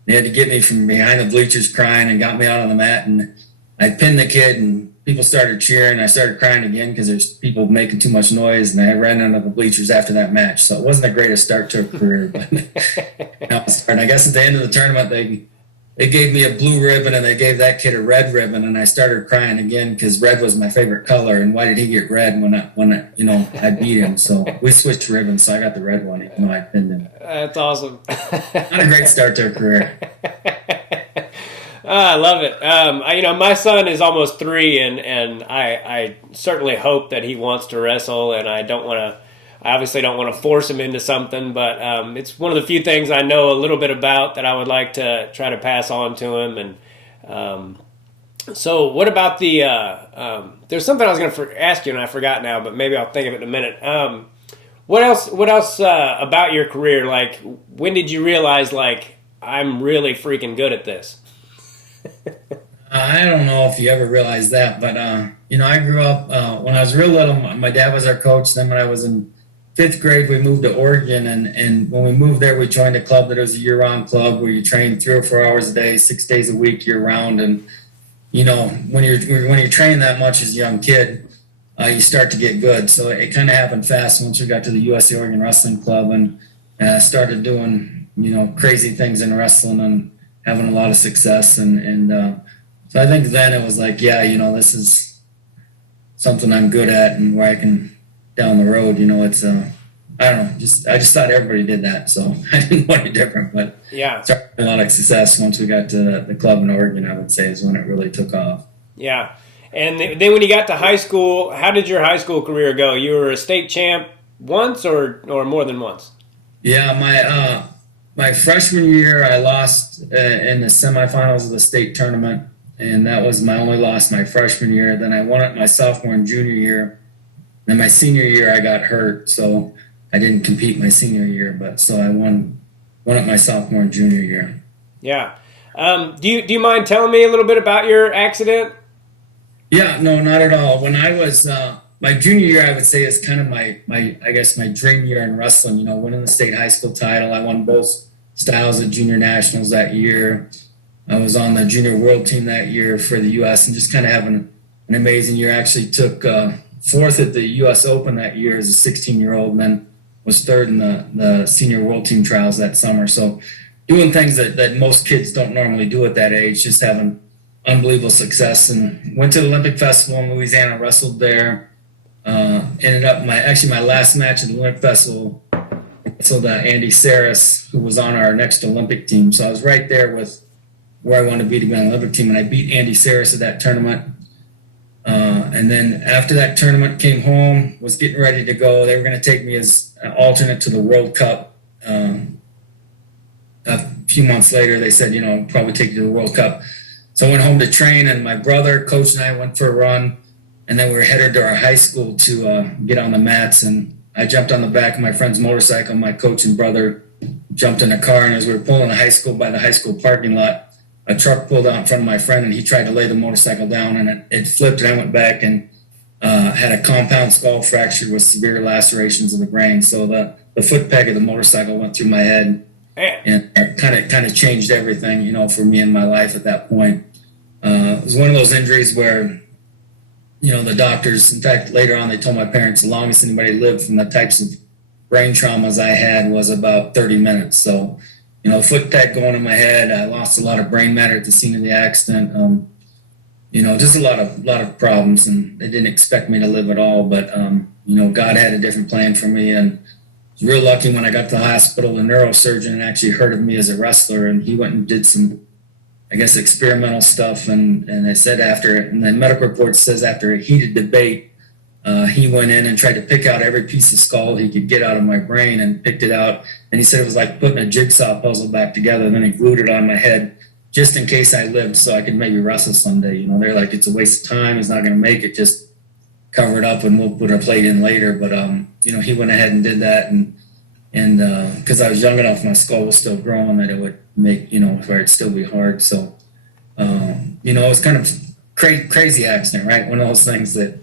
they had to get me from behind the bleachers crying and got me out on the mat. And I pinned the kid and people started cheering. I started crying again because there's people making too much noise. And I ran under the bleachers after that match. So it wasn't the greatest start to a career. But I guess at the end of the tournament, they gave me a blue ribbon and they gave that kid a red ribbon, and I started crying again because red was my favorite color, and why did he get red when I beat him? So we switched ribbons, so I got the red one even though I pinned him. That's awesome. Not a great start to a career. I love it. My son is almost 3, and I certainly hope that he wants to wrestle, and I obviously don't want to force him into something, but it's one of the few things I know a little bit about that I would like to try to pass on to him. And so what about there's something I was going to ask you and I forgot now, but maybe I'll think of it in a minute. What else about your career? When did you realize, I'm really freaking good at this? I don't know if you ever realized that, but I grew up when I was real little. My dad was our coach. Then when I was in fifth grade, we moved to Oregon, and when we moved there, we joined a club that was a year-round club where you train 3 or 4 hours a day, 6 days a week, year-round. And when you're training that much as a young kid, you start to get good. So it kind of happened fast once we got to the U.S Oregon Wrestling Club and started doing crazy things in wrestling and having a lot of success. And so I think then it was like, this is something I'm good at and where I can down the road. It's I don't know, I just thought everybody did that, so I didn't want it different. But started a lot of success once we got to the club in Oregon. I would say is when it really took off. Yeah. And then when you got to high school, how did your high school career go? You were a state champ once or more than once? Yeah, my freshman year, I lost in the semifinals of the state tournament, and that was my only loss my freshman year. Then I won it my sophomore and junior year. Then my senior year, I got hurt, so I didn't compete my senior year. But so I won it my sophomore and junior year. Yeah. Do you mind telling me a little bit about your accident? Yeah, no, not at all. When I was my junior year, I would say is kind of my dream year in wrestling. Winning the state high school title. I won both styles at junior nationals that year. I was on the junior world team that year for the U.S. and just kind of having an amazing year. I actually took fourth at the U.S. Open that year as a 16-year-old, and then was third in the senior world team trials that summer. So doing things that most kids don't normally do at that age, just having unbelievable success. And went to the Olympic Festival in Louisiana, wrestled there. Ended up my last match at the Olympic Festival, wrestled Andy Saris, who was on our next Olympic team. So I was right there with where I wanted to be on the Olympic team, and I beat Andy Saris at that tournament. And then after that tournament, came home, was getting ready to go. They were going to take me as an alternate to the World Cup. A few months later, they said, probably take you to the World Cup. So I went home to train, and my brother, coach, and I went for a run. And then we were headed to our high school to get on the mats. And I jumped on the back of my friend's motorcycle. My coach and brother jumped in a car. And as we were pulling the high school by the high school parking lot, a truck pulled out in front of my friend, and he tried to lay the motorcycle down, and it flipped, and I went back and had a compound skull fracture with severe lacerations of the brain. So the foot peg of the motorcycle went through my head, and it kind of changed everything, for me in my life at that point. It was one of those injuries where, the doctors, in fact, later on, they told my parents the longest anybody lived from the types of brain traumas I had was about 30 minutes. So, foot peg going in my head. I lost a lot of brain matter at the scene of the accident. Just a lot of problems, and they didn't expect me to live at all. But God had a different plan for me, and I was real lucky when I got to the hospital. The neurosurgeon actually heard of me as a wrestler, and he went and did some, experimental stuff. And they said and the medical report says after a heated debate, he went in and tried to pick out every piece of skull he could get out of my brain and picked it out. And he said it was like putting a jigsaw puzzle back together. And then he glued it on my head just in case I lived so I could maybe wrestle someday. They're like, it's a waste of time. He's not going to make it. Just cover it up and we'll put a plate in later. But, he went ahead and did that. And because I was young enough, my skull was still growing, that it would make, where it'd still be hard. So, it was kind of crazy accident, right? One of those things that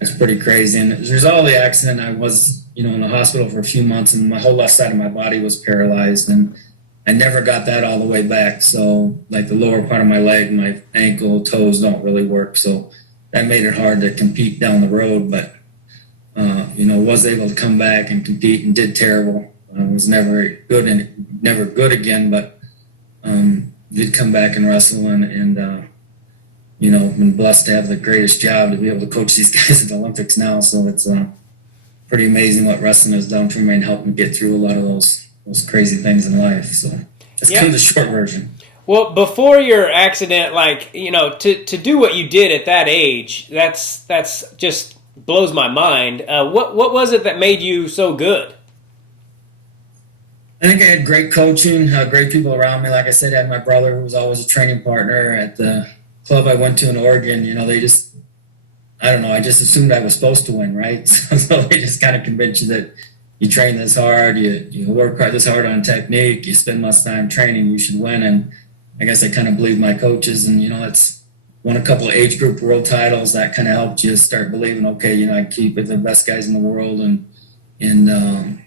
was pretty crazy. And as a result of the accident, I was, in the hospital for a few months, and my whole left side of my body was paralyzed, and I never got that all the way back. So like the lower part of my leg, my ankle, toes don't really work. So that made it hard to compete down the road, but, was able to come back and compete and did terrible. I was never good again, but did come back and wrestle and been blessed to have the greatest job to be able to coach these guys at the Olympics now. So it's pretty amazing what wrestling has done for me and helped me get through a lot of those crazy things in life. So that's kind of the short version. Well, before your accident, to do what you did at that age, that's just blows my mind. What was it that made you so good? I think I had great coaching, great people around me. Like I said, I had my brother who was always a training partner at the club I went to in Oregon. They just, I just assumed I was supposed to win, right? So they just kind of convinced you that you train this hard, you work this hard on technique, you spend less time training, you should win. And I guess I kind of believed my coaches, and that's won a couple of age group world titles. That kind of helped you start believing, okay, I keep with the best guys in the world, and then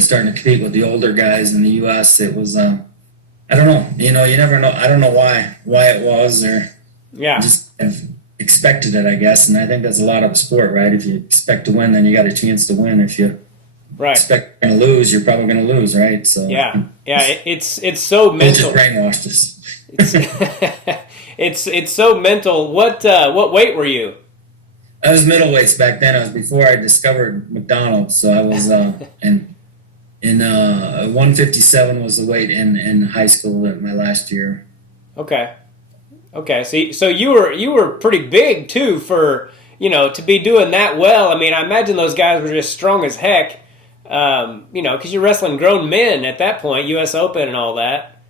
starting to compete with the older guys in the U.S. It was, I don't know, you never know. I don't know why it was, or Yeah. just kind of expected it, I guess. And I think that's a lot of the sport, right? If you expect to win, then you got a chance to win. If you expect you're going to lose, you're probably going to lose, right? So yeah, it's so mental. Just brainwashed us. It's so mental. What weight were you? I was middleweights back then. I was before I discovered McDonald's, so I was in 157 was the weight in high school at my last year. Okay. So you were pretty big too for to be doing that well. I mean, I imagine those guys were just strong as heck. Because you're wrestling grown men at that point, U.S. Open and all that.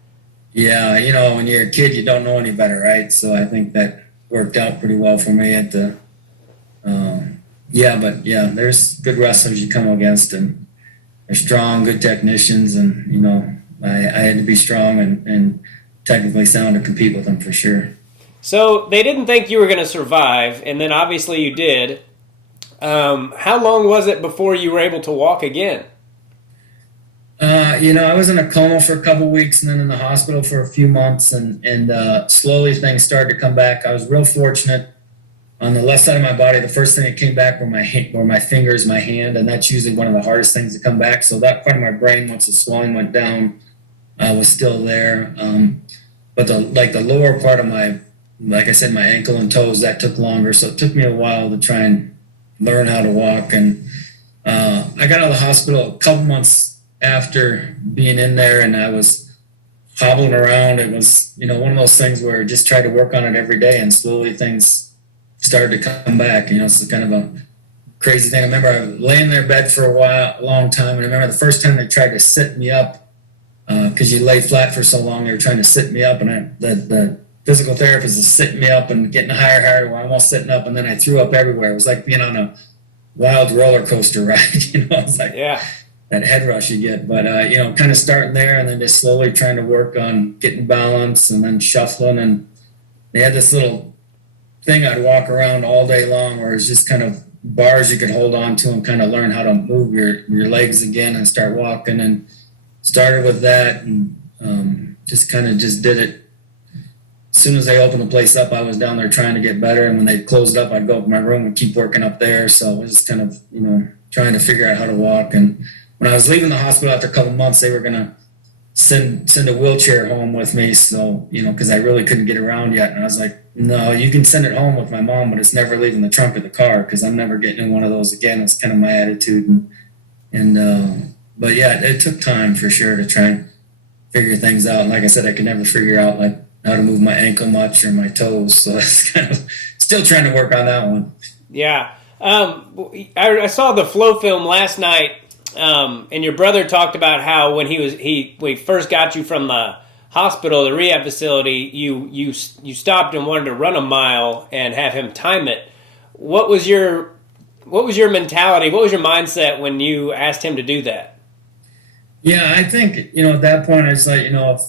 Yeah, when you're a kid, you don't know any better, right? So I think that worked out pretty well for me at the. There's good wrestlers you come against, and they're strong, good technicians, and I had to be strong and technically sound to compete with them for sure. So they didn't think you were going to survive, and then obviously you did. How long was it before you were able to walk again? I was in a coma for a couple weeks and then in the hospital for a few months, and slowly things started to come back. I was real fortunate. On the left side of my body, the first thing that came back were my fingers, my hand, and that's usually one of the hardest things to come back. So that part of my brain, once the swelling went down, was still there. But the lower part of like I said, my ankle and toes, that took longer. So it took me a while to try and learn how to walk. And I got out of the hospital a couple months after being in there, and I was hobbling around. It was, one of those things where I just tried to work on it every day, and slowly things started to come back. It's kind of a crazy thing. I remember I lay in their bed for a long time, and I remember the first time they tried to sit me up, because you lay flat for so long, they were trying to sit me up, and the physical therapist is sitting me up and getting higher, where I'm almost sitting up, and then I threw up everywhere. It was like being on a wild roller coaster ride. It's like that head rush you get. But kind of starting there, and then just slowly trying to work on getting balance, and then shuffling. And they had this little thing I'd walk around all day long, where it's just kind of bars you could hold on to and kind of learn how to move your legs again and start walking. And started with that, and just did it. As soon as they opened the place up, I was down there trying to get better. And when they closed up, I'd go up to my room and keep working up there. So I was just kind of, trying to figure out how to walk. And when I was leaving the hospital after a couple months, they were going to send a wheelchair home with me. So, because I really couldn't get around yet. And I was like, no, you can send it home with my mom, but it's never leaving the trunk of the car, because I'm never getting in one of those again. It's kind of my attitude. But yeah, it took time for sure to try and figure things out. And like I said, I could never figure out how to move my ankle much or my toes. So it's kind of still trying to work on that one. Yeah. I saw the Flow film last night, and your brother talked about how when he first got you from the hospital, the rehab facility, you stopped and wanted to run a mile and have him time it. What was your mentality? What was your mindset when you asked him to do that? Yeah, I think, at that point I was like, if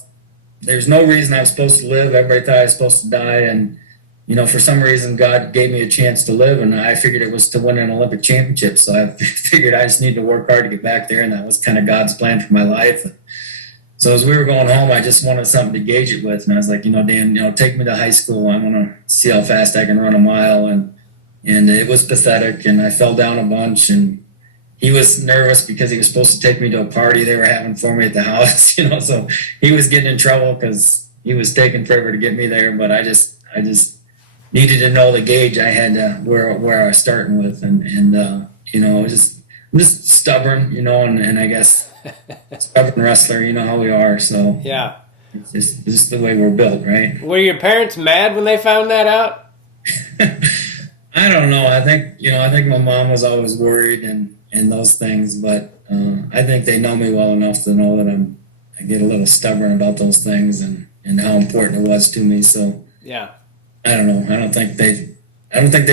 there's no reason I was supposed to live, everybody thought I was supposed to die, and for some reason God gave me a chance to live, and I figured it was to win an Olympic championship. So I figured I just need to work hard to get back there, and that was kind of God's plan for my life. So as we were going home, I just wanted something to gauge it with, and I was like, Dan, take me to high school. I want to see how fast I can run a mile, and it was pathetic, and I fell down a bunch, and he was nervous because he was supposed to take me to a party they were having for me at the house, so he was getting in trouble because he was taking forever to get me there. But I just needed to know the gauge I had to where I was starting with, and I'm just stubborn, and I guess stubborn wrestler, how we are. So yeah, it's just the way we're built, right? Were your parents mad when they found that out? I don't know. I think my mom was always worried and those things, but I think they know me well enough to know that I get a little stubborn about those things and how important it was to me. So yeah, I don't know. I don't think they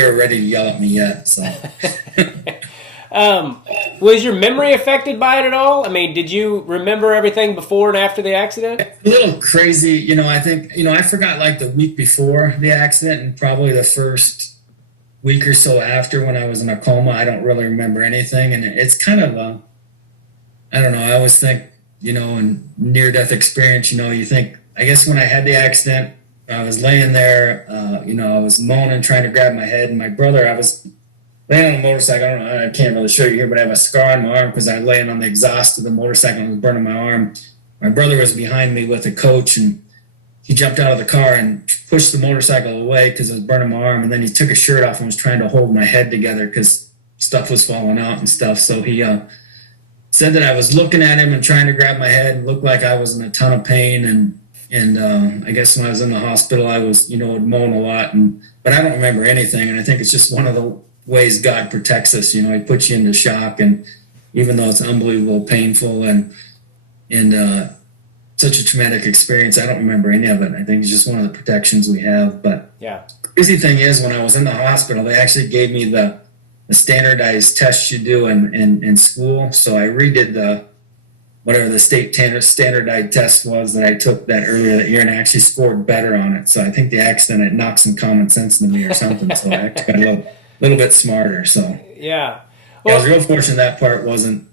were ready to yell at me yet. So was your memory affected by it at all? I mean, did you remember everything before and after the accident? A little crazy. I think I forgot like the week before the accident, and probably the first week or so after, when I was in a coma, I don't really remember anything. And it's kind of I don't know. I always think, in near death experience, you think, I guess when I had the accident, I was laying there, I was moaning, trying to grab my head. And my brother, I was laying on a motorcycle. I don't know, I can't really show you here, but I have a scar on my arm because I was laying on the exhaust of the motorcycle and it was burning my arm. My brother was behind me with a coach, and he jumped out of the car and pushed the motorcycle away because it was burning my arm. And then he took his shirt off and was trying to hold my head together because stuff was falling out and stuff. So he said that I was looking at him and trying to grab my head and looked like I was in a ton of pain. And I guess when I was in the hospital, I was, would moan a lot. But I don't remember anything. And I think it's just one of the ways God protects us. He puts you into shock. And even though it's unbelievable, painful, and such a traumatic experience, I don't remember any of it. I think it's just one of the protections we have. But yeah, the crazy thing is, when I was in the hospital, they actually gave me the standardized tests you do in school. So I redid whatever the state standardized test was that I took that earlier that year, and I actually scored better on it. So I think the accident, it knocked some common sense into me or something. So I actually got a little bit smarter. So yeah. Well, I was real fortunate that part wasn't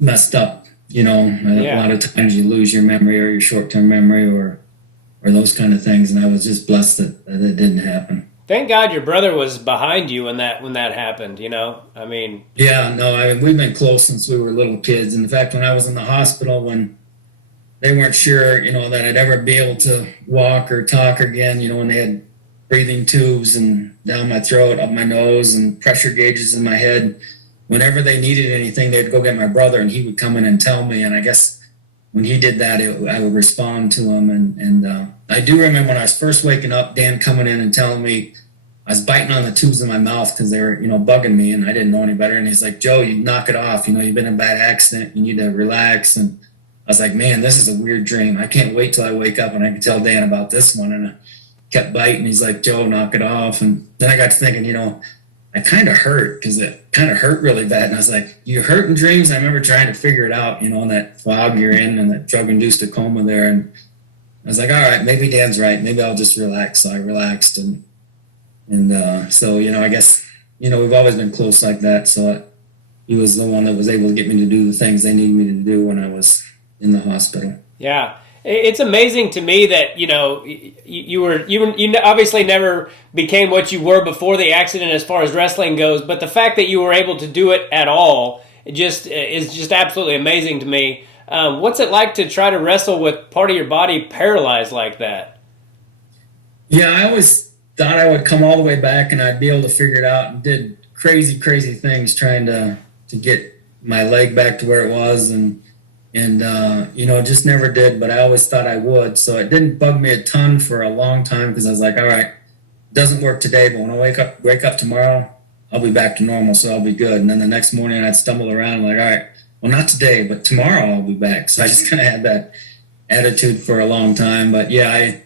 messed up. A lot of times you lose your memory or your short-term memory or those kind of things. And I was just blessed that it didn't happen. Thank God your brother was behind you when that happened, I mean. Yeah, no, we've been close since we were little kids. And in fact, when I was in the hospital, when they weren't sure, that I'd ever be able to walk or talk again, when they had breathing tubes and down my throat, up my nose, and pressure gauges in my head, whenever they needed anything, they'd go get my brother and he would come in and tell me. And I guess when he did that, I would respond to him. And I do remember when I was first waking up, Dan coming in and telling me I was biting on the tubes in my mouth because they were, bugging me, and I didn't know any better. And he's like, "Joe, you knock it off. You've been in a bad accident. You need to relax." And I was like, "Man, this is a weird dream. I can't wait till I wake up and I can tell Dan about this one." And I kept biting. He's like, "Joe, knock it off." And then I got to thinking, I kind of hurt because it kind of hurt really bad. And I was like, "You hurt in dreams?" I remember trying to figure it out, in that fog you're in and that drug-induced coma there. And I was like, all right, maybe Dan's right. Maybe I'll just relax. So I relaxed. So, I guess, we've always been close like that. So he was the one that was able to get me to do the things they needed me to do when I was in the hospital. Yeah. It's amazing to me that, you obviously never became what you were before the accident as far as wrestling goes, but the fact that you were able to do it at all is just absolutely amazing to me. What's it like to try to wrestle with part of your body paralyzed like that? Yeah, I always thought I would come all the way back and I'd be able to figure it out, and did crazy things trying to get my leg back to where it was, and just never did, but I always thought I would. So it didn't bug me a ton for a long time because I was like, all right, it doesn't work today, but when I wake up tomorrow, I'll be back to normal, so I'll be good. And then the next morning I'd stumble around like, all right, well, not today, but tomorrow I'll be back. So I just kind of had that attitude for a long time. But yeah, I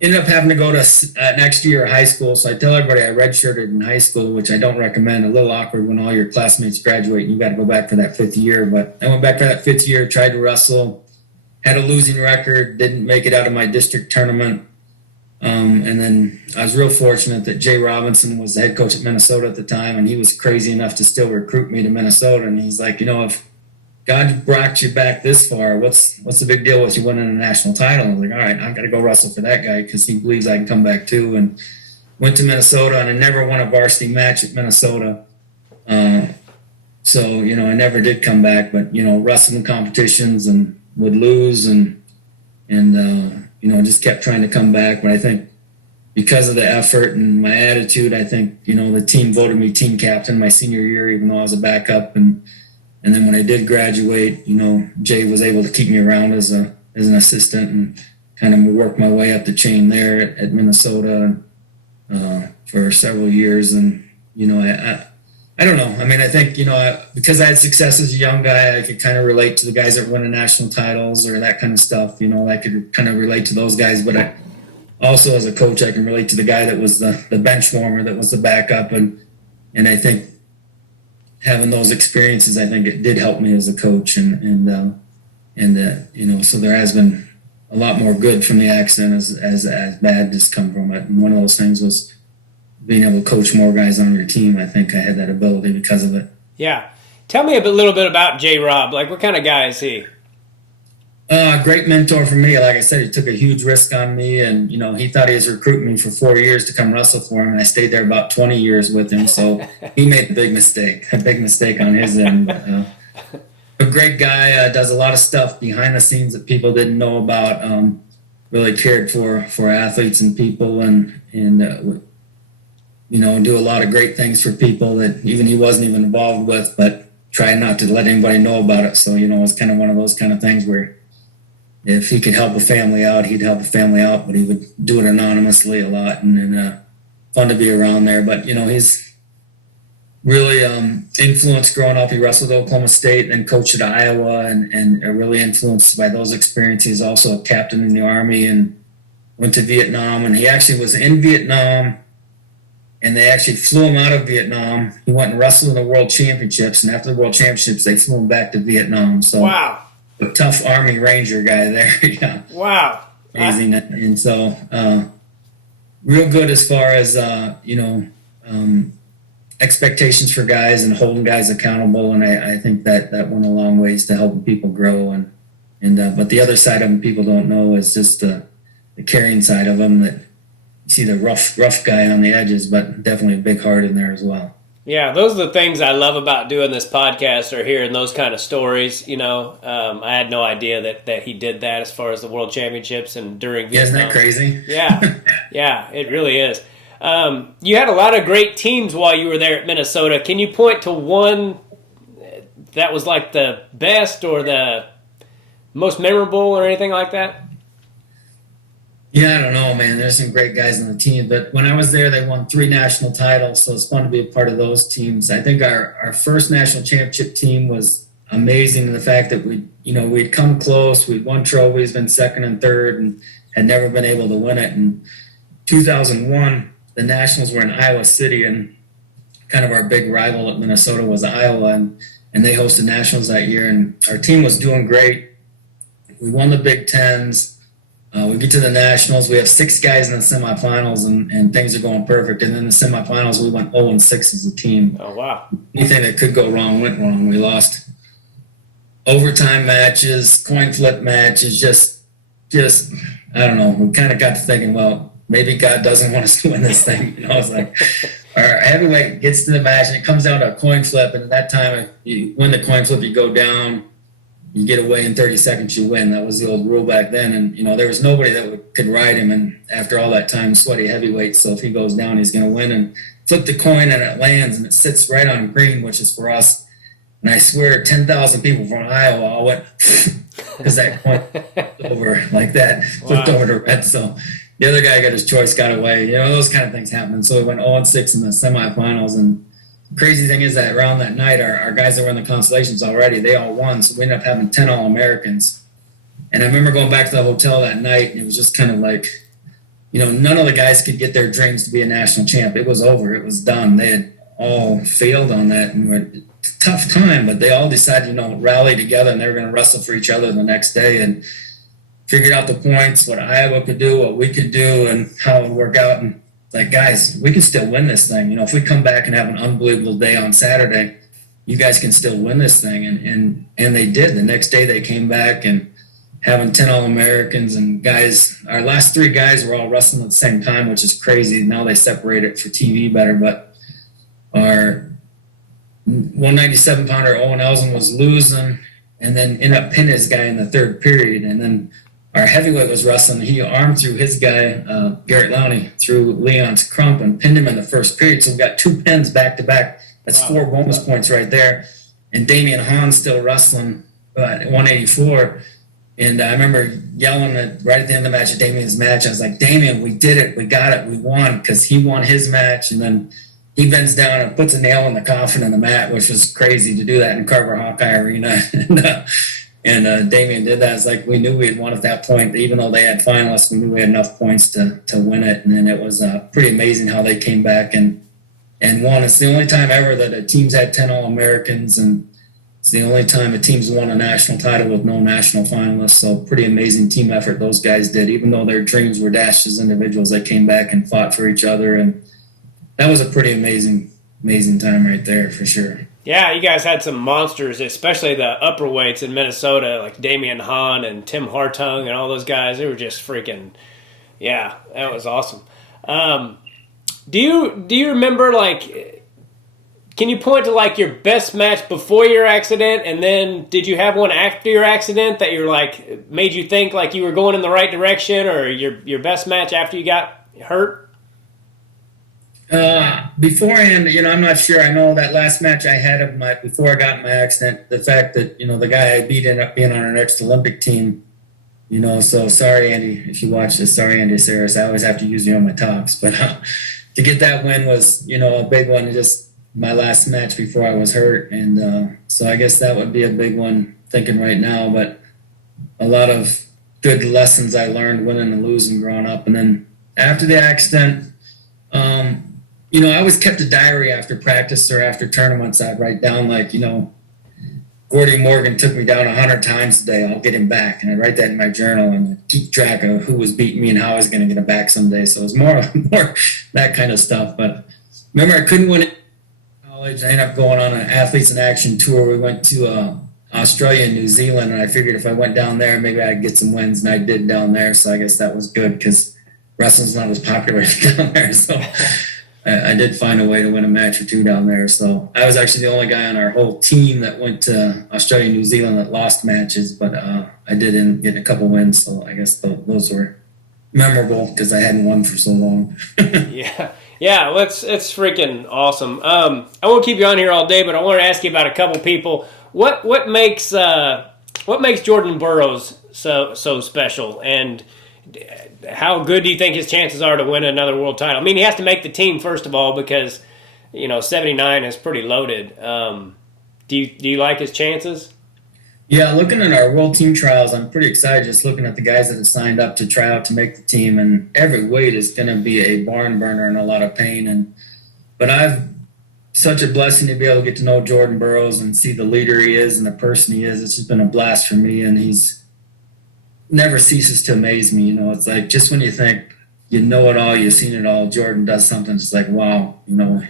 ended up having to go to next year high school. So I tell everybody I redshirted in high school, which I don't recommend. A little awkward when all your classmates graduate and you got to go back for that fifth year. But I went back for that fifth year, tried to wrestle, had a losing record, didn't make it out of my district tournament. And then I was real fortunate that Jay Robinson was the head coach at Minnesota at the time, and he was crazy enough to still recruit me to Minnesota. And he's like, if God brought you back this far, what's the big deal with you winning a national title? I was like, all right, I've got to go wrestle for that guy because he believes I can come back too. And went to Minnesota, and I never won a varsity match at Minnesota. So, I never did come back, but, wrestling competitions and would lose and just kept trying to come back. But I think because of the effort and my attitude, I think, the team voted me team captain my senior year, even though I was a backup. And then when I did graduate, Jay was able to keep me around as an assistant and kind of work my way up the chain there at Minnesota for several years. And, I don't know. I mean, I think, because I had success as a young guy, I could kind of relate to the guys that win national titles or that kind of stuff. I could kind of relate to those guys. But I also, as a coach, I can relate to the guy that was the bench warmer, that was the backup. And I think having those experiences, I think it did help me as a coach. So there has been a lot more good from the accident as bad has come from it. And one of those things was being able to coach more guys on your team, I think I had that ability because of it. Yeah. Tell me a little bit about J-Rob. Like, what kind of guy is he? Great mentor for me. Like I said, he took a huge risk on me, and he thought he was recruiting me for 4 years to come wrestle for him, and I stayed there about 20 years with him. So he made a big mistake on his end. But, a great guy, does a lot of stuff behind the scenes that people didn't know about. Really cared for athletes and people, and do a lot of great things for people that even he wasn't even involved with, but tried not to let anybody know about it. So it's kind of one of those kind of things where if he could help a family out, he'd help a family out, but he would do it anonymously a lot, and fun to be around there. But he's really influenced growing up. He wrestled at Oklahoma State, then coached at Iowa, and really influenced by those experiences. Also a captain in the Army, and went to Vietnam, and he actually was in Vietnam, and they actually flew him out of Vietnam. He went and wrestled in the World Championships, and after the World Championships, they flew him back to Vietnam. So wow. A tough Army Ranger guy there. Yeah. Wow. Amazing. And so real good as far as, expectations for guys and holding guys accountable. And I think that went a long ways to helping people grow. But the other side of him people don't know is just the caring side of him, that you see the rough guy on the edges, but definitely a big heart in there as well. Yeah, those are the things I love about doing this podcast, or hearing those kind of stories. I had no idea that he did that as far as the World Championships and during Vietnam. Isn't that crazy? Yeah, it really is. You had a lot of great teams while you were there at Minnesota. Can you point to one that was like the best or the most memorable or anything like that? Yeah, I don't know, man. There's some great guys on the team, but when I was there, they won 3 national titles, so it's fun to be a part of those teams. I think our first national championship team was amazing in the fact that we'd come close, we'd won trophies, been second and third, and had never been able to win it. In 2001, the Nationals were in Iowa City, and kind of our big rival at Minnesota was Iowa, and they hosted Nationals that year, and our team was doing great. We won the Big Tens. We get to the Nationals. We have 6 guys in the semifinals, and things are going perfect. And in the semifinals, we went 0-6 as a team. Oh, wow. Anything that could go wrong went wrong. We lost overtime matches, coin flip matches, just I don't know. We kind of got to thinking, well, maybe God doesn't want us to win this thing. It's like our heavyweight gets to the match, and it comes down to a coin flip. And at that time, if you win the coin flip, you go down. You get away in 30 seconds, you win. That was the old rule back then. And, there was nobody that could ride him. And after all that time, sweaty heavyweight. So if he goes down, he's going to win. And flip the coin, and it lands, and it sits right on green, which is for us. And I swear 10,000 people from Iowa all went, because that coin flipped over like that, flipped over to red. So the other guy got his choice, got away. Those kind of things happen. So we went 0-6 in the semifinals. And crazy thing is that around that night, our guys that were in the constellations already, they all won. So we ended up having 10 All-Americans. And I remember going back to the hotel that night, and it was just kind of like, none of the guys could get their dreams to be a national champ. It was over. It was done. They had all failed on that, and it was a tough time, but they all decided, rally together, and they were going to wrestle for each other the next day, and figured out the points, what Iowa could do, what we could do, and how it would work out. And like, guys, we can still win this thing. If we come back and have an unbelievable day on Saturday, you guys can still win this thing. And they did. The next day they came back, and having 10 All-Americans, and guys, our last 3 guys were all wrestling at the same time, which is crazy. Now they separate it for TV better, but our 197-pounder Owen Elson was losing, and then ended up pinning his guy in the 3rd period. And then our heavyweight was wrestling. He armed through his guy, Garrett Lowney, through Leon's crump and pinned him in the 1st period. So we got 2 pins back to back. That's 4 bonus points right there. And Damian Hahn's still wrestling at 184. And I remember yelling right at the end of the match, at Damian's match. I was like, Damian, we did it. We got it. We won, because he won his match. And then he bends down and puts a nail in the coffin in the mat, which was crazy to do that in Carver Hawkeye Arena. And Damian did that. It's like we knew we had won at that point. Even though they had finalists, we knew we had enough points to win it. And then it was pretty amazing how they came back and won. It's the only time ever that a team's had 10 All-Americans, and it's the only time a team's won a national title with no national finalists. So pretty amazing team effort those guys did. Even though their dreams were dashed as individuals, they came back and fought for each other. And that was a pretty amazing time right there for sure. Yeah, you guys had some monsters, especially the upper weights in Minnesota, like Damian Hahn and Tim Hartung and all those guys. They were just freaking, yeah, that was awesome. Do you remember, like, can you point to like your best match before your accident, and then did you have one after your accident that you're like made you think like you were going in the right direction, or your best match after you got hurt? Beforehand, I'm not sure. I know that last match I had before I got in my accident, the fact that, the guy I beat ended up being on our next Olympic team, so sorry, Andy, if you watch this, sorry, Andy Saris, I always have to use you on my talks, but to get that win was, a big one, just my last match before I was hurt. And so I guess that would be a big one thinking right now, but a lot of good lessons I learned winning and losing growing up. And then after the accident, I always kept a diary after practice or after tournaments. I'd write down like, Gordy Morgan took me down 100 times today. I'll get him back. And I'd write that in my journal and I'd keep track of who was beating me and how I was going to get him back someday. So it was more that kind of stuff. But remember, I couldn't win it in college. I ended up going on an Athletes in Action tour. We went to Australia and New Zealand. And I figured if I went down there, maybe I'd get some wins. And I did down there. So I guess that was good because wrestling's not as popular down there. So I did find a way to win a match or two down there. So I was actually the only guy on our whole team that went to Australia and New Zealand that lost matches, but I did end up getting a couple wins. So I guess those were memorable because I hadn't won for so long. Yeah, it's freaking awesome. I won't keep you on here all day, but I want to ask you about a couple people. What makes Jordan Burroughs so special, and how good do you think his chances are to win another world title? I mean, he has to make the team first of all because 79 is pretty loaded. Do you like his chances? Yeah, looking at our world team trials, I'm pretty excited just looking at the guys that have signed up to try out to make the team, and every weight is going to be a barn burner and a lot of pain. But I've such a blessing to be able to get to know Jordan Burroughs and see the leader he is and the person he is. It's just been a blast for me, and he's never ceases to amaze me. It's like just when you think you know it all, you've seen it all, Jordan does something, it's like, wow,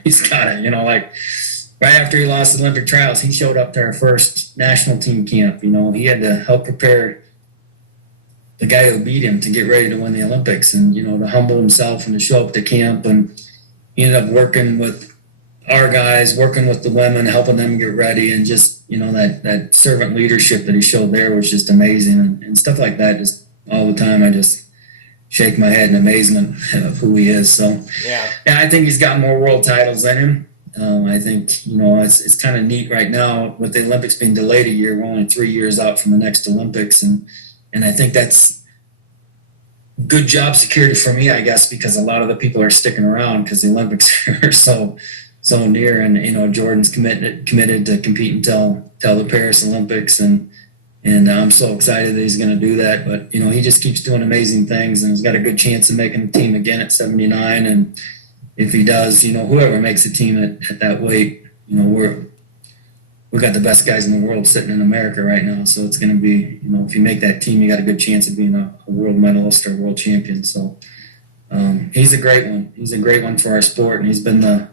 he's got it. Like right after he lost the Olympic trials, he showed up to our first national team camp. He had to help prepare the guy who beat him to get ready to win the Olympics, and to humble himself and to show up to camp. And he ended up working with our guys, working with the women, helping them get ready, and just that servant leadership that he showed there was just amazing, and stuff like that. Just all the time, I just shake my head in amazement of who he is. So yeah, I think he's got more world titles than him. I think it's kind of neat right now with the Olympics being delayed a year. We're only 3 years out from the next Olympics, and I think that's good job security for me, I guess, because a lot of the people are sticking around because the Olympics are so near, and Jordan's committed to compete until the Paris Olympics, and I'm so excited that he's going to do that. But he just keeps doing amazing things, and he's got a good chance of making the team again at 79. And if he does, whoever makes the team at that weight, we've got the best guys in the world sitting in America right now. So it's going to be, if you make that team, you got a good chance of being a world medalist or world champion. So he's a great one. He's a great one for our sport, and he's been the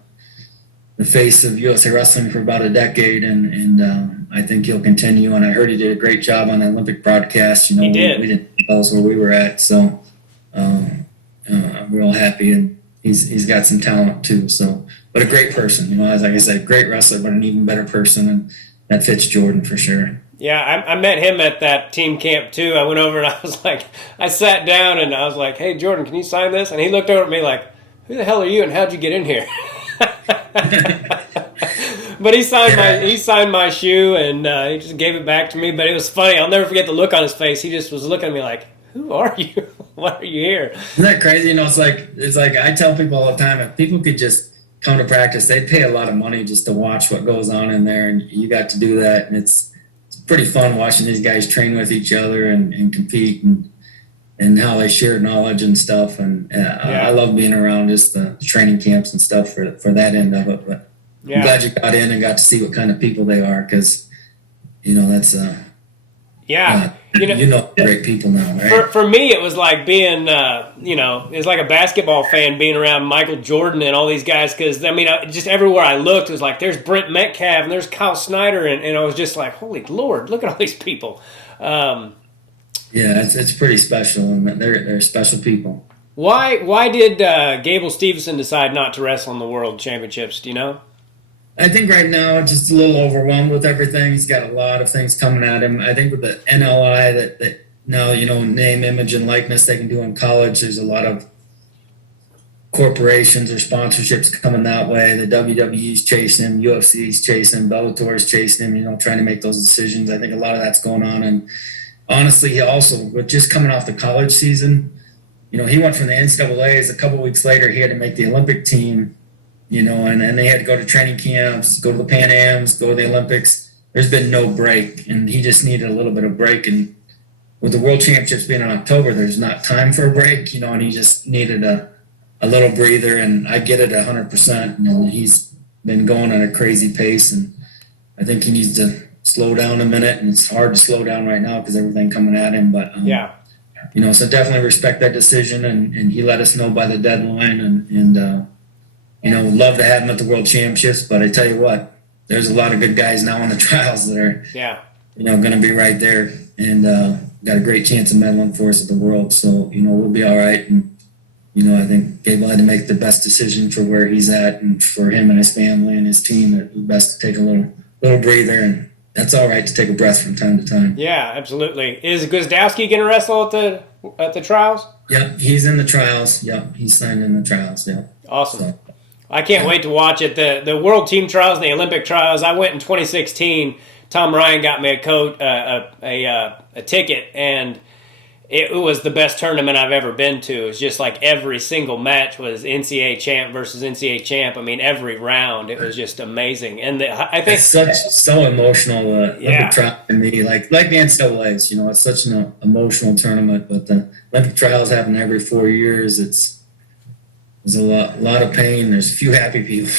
face of USA Wrestling for about a decade, and I think he'll continue. And I heard he did a great job on the Olympic broadcast. He did. We didn't tell us where we were at, so I'm real happy, and he's got some talent too. So, but a great person, as like I said, great wrestler, but an even better person, and that fits Jordan for sure. Yeah, I met him at that team camp too. I went over and I sat down and I was like, "Hey Jordan, can you sign this?" And he looked over at me like, "Who the hell are you and how'd you get in here?" But he signed my shoe, and he just gave it back to me. But it was funny. I'll never forget the look on his face. He just was looking at me like, "Who are you? Why are you here?" Isn't that crazy? It's like I tell people all the time, if people could just come to practice, they'd pay a lot of money just to watch what goes on in there, and you got to do that, and it's pretty fun watching these guys train with each other and compete, and how they share knowledge and stuff. And I love being around just the training camps and stuff for that end of it. But I'm glad you got in and got to see what kind of people they are, because that's Yeah. Great people now, right? For me, it was like being, it's like a basketball fan being around Michael Jordan and all these guys. Because, just everywhere I looked, it was like, there's Brent Metcalf and there's Kyle Snyder. And I was just like, holy Lord, look at all these people. Yeah, it's pretty special. And they're special people. Why did Gable Stevenson decide not to wrestle in the World Championships? Do you know? I think right now just a little overwhelmed with everything. He's got a lot of things coming at him. I think with the NLI that now, name, image, and likeness they can do in college, there's a lot of corporations or sponsorships coming that way. The WWE's chasing him, UFC's chasing him, Bellator's chasing him, trying to make those decisions. I think a lot of that's going on. And honestly, he also, with just coming off the college season, he went from the NCAAs. A couple weeks later, he had to make the Olympic team. And then they had to go to training camps, go to the Pan Ams, go to the Olympics. There's been no break, and he just needed a little bit of break. And with the World Championships being in October, there's not time for a break, and he just needed a little breather, and I get it 100%. He's been going at a crazy pace, and I think he needs to slow down a minute, and it's hard to slow down right now because everything coming at him. But, so definitely respect that decision, and he let us know by the deadline, and would love to have him at the World Championships, but I tell you what, there's a lot of good guys now on the trials that are, going to be right there, and got a great chance of medaling for us at the World. So, we'll be all right. And, I think Gable had to make the best decision for where he's at, and for him and his family and his team, it was best to take a little breather, and that's all right to take a breath from time to time. Yeah, absolutely. Is Gwizdowski going to wrestle at the trials? Yep, he's in the trials. Yep, he's signed in the trials. Yeah. Awesome. So, I can't wait to watch it. The World Team Trials and the Olympic Trials. I went in 2016. Tom Ryan got me a ticket, and it was the best tournament I've ever been to. It was just like every single match was NCAA champ versus NCAA champ. Every round, it was just amazing. And I think it's so emotional. Olympic trial to me, like the NCAA's. It's such an emotional tournament. But the Olympic trials happen every 4 years. There's a lot of pain. There's a few happy people.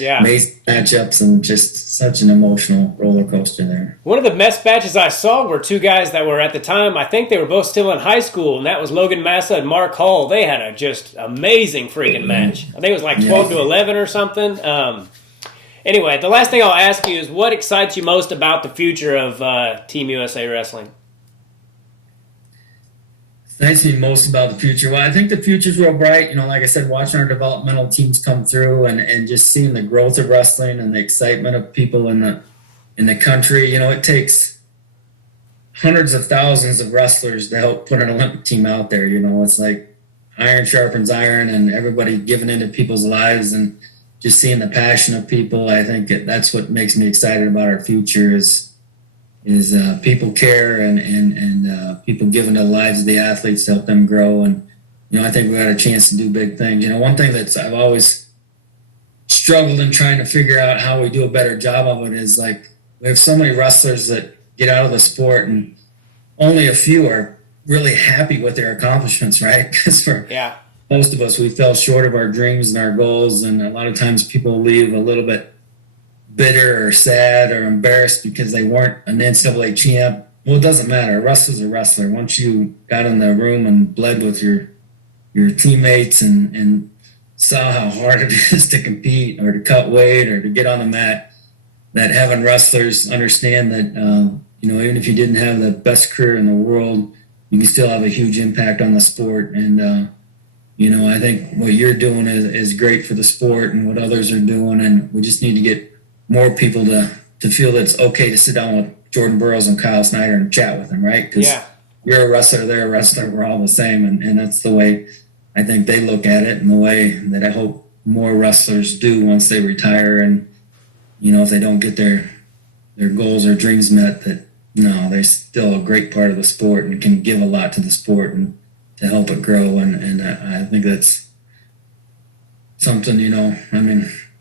Amazing matchups, and just such an emotional roller coaster there. One of the best matches I saw were two guys that were at the time, I think they were both still in high school, and that was Logan Massa and Mark Hall. They had a just amazing freaking match. I think it was like 12 to 11 or something. Anyway, the last thing I'll ask you is what excites you most about the future of Team USA Wrestling? Excites me most about the future. Well, I think the future's real bright. Like I said, watching our developmental teams come through, and just seeing the growth of wrestling and the excitement of people in the country. It takes hundreds of thousands of wrestlers to help put an Olympic team out there. It's like iron sharpens iron, and everybody giving into people's lives, and just seeing the passion of people. I think that's what makes me excited about our future is people care, and people giving the lives of the athletes to help them grow. And, I think we got a chance to do big things. One thing I've always struggled in trying to figure out how we do a better job of it is, like, we have so many wrestlers that get out of the sport, and only a few are really happy with their accomplishments, right? Because for most of us, we fell short of our dreams and our goals, and a lot of times people leave a little bit bitter or sad or embarrassed because they weren't an NCAA champ. Well, it doesn't matter. A wrestler's a wrestler. Once you got in the room and bled with your teammates and saw how hard it is to compete or to cut weight or to get on the mat, that having wrestlers understand that, even if you didn't have the best career in the world, you can still have a huge impact on the sport. And, I think what you're doing is great for the sport and what others are doing. And we just need to get more people to feel that it's okay to sit down with Jordan Burroughs and Kyle Snyder and chat with them, right? Because you're a wrestler, they're a wrestler, we're all the same. And that's the way I think they look at it, and the way that I hope more wrestlers do once they retire. And, if they don't get their goals or dreams met, that, they're still a great part of the sport and can give a lot to the sport and to help it grow. And I think that's something,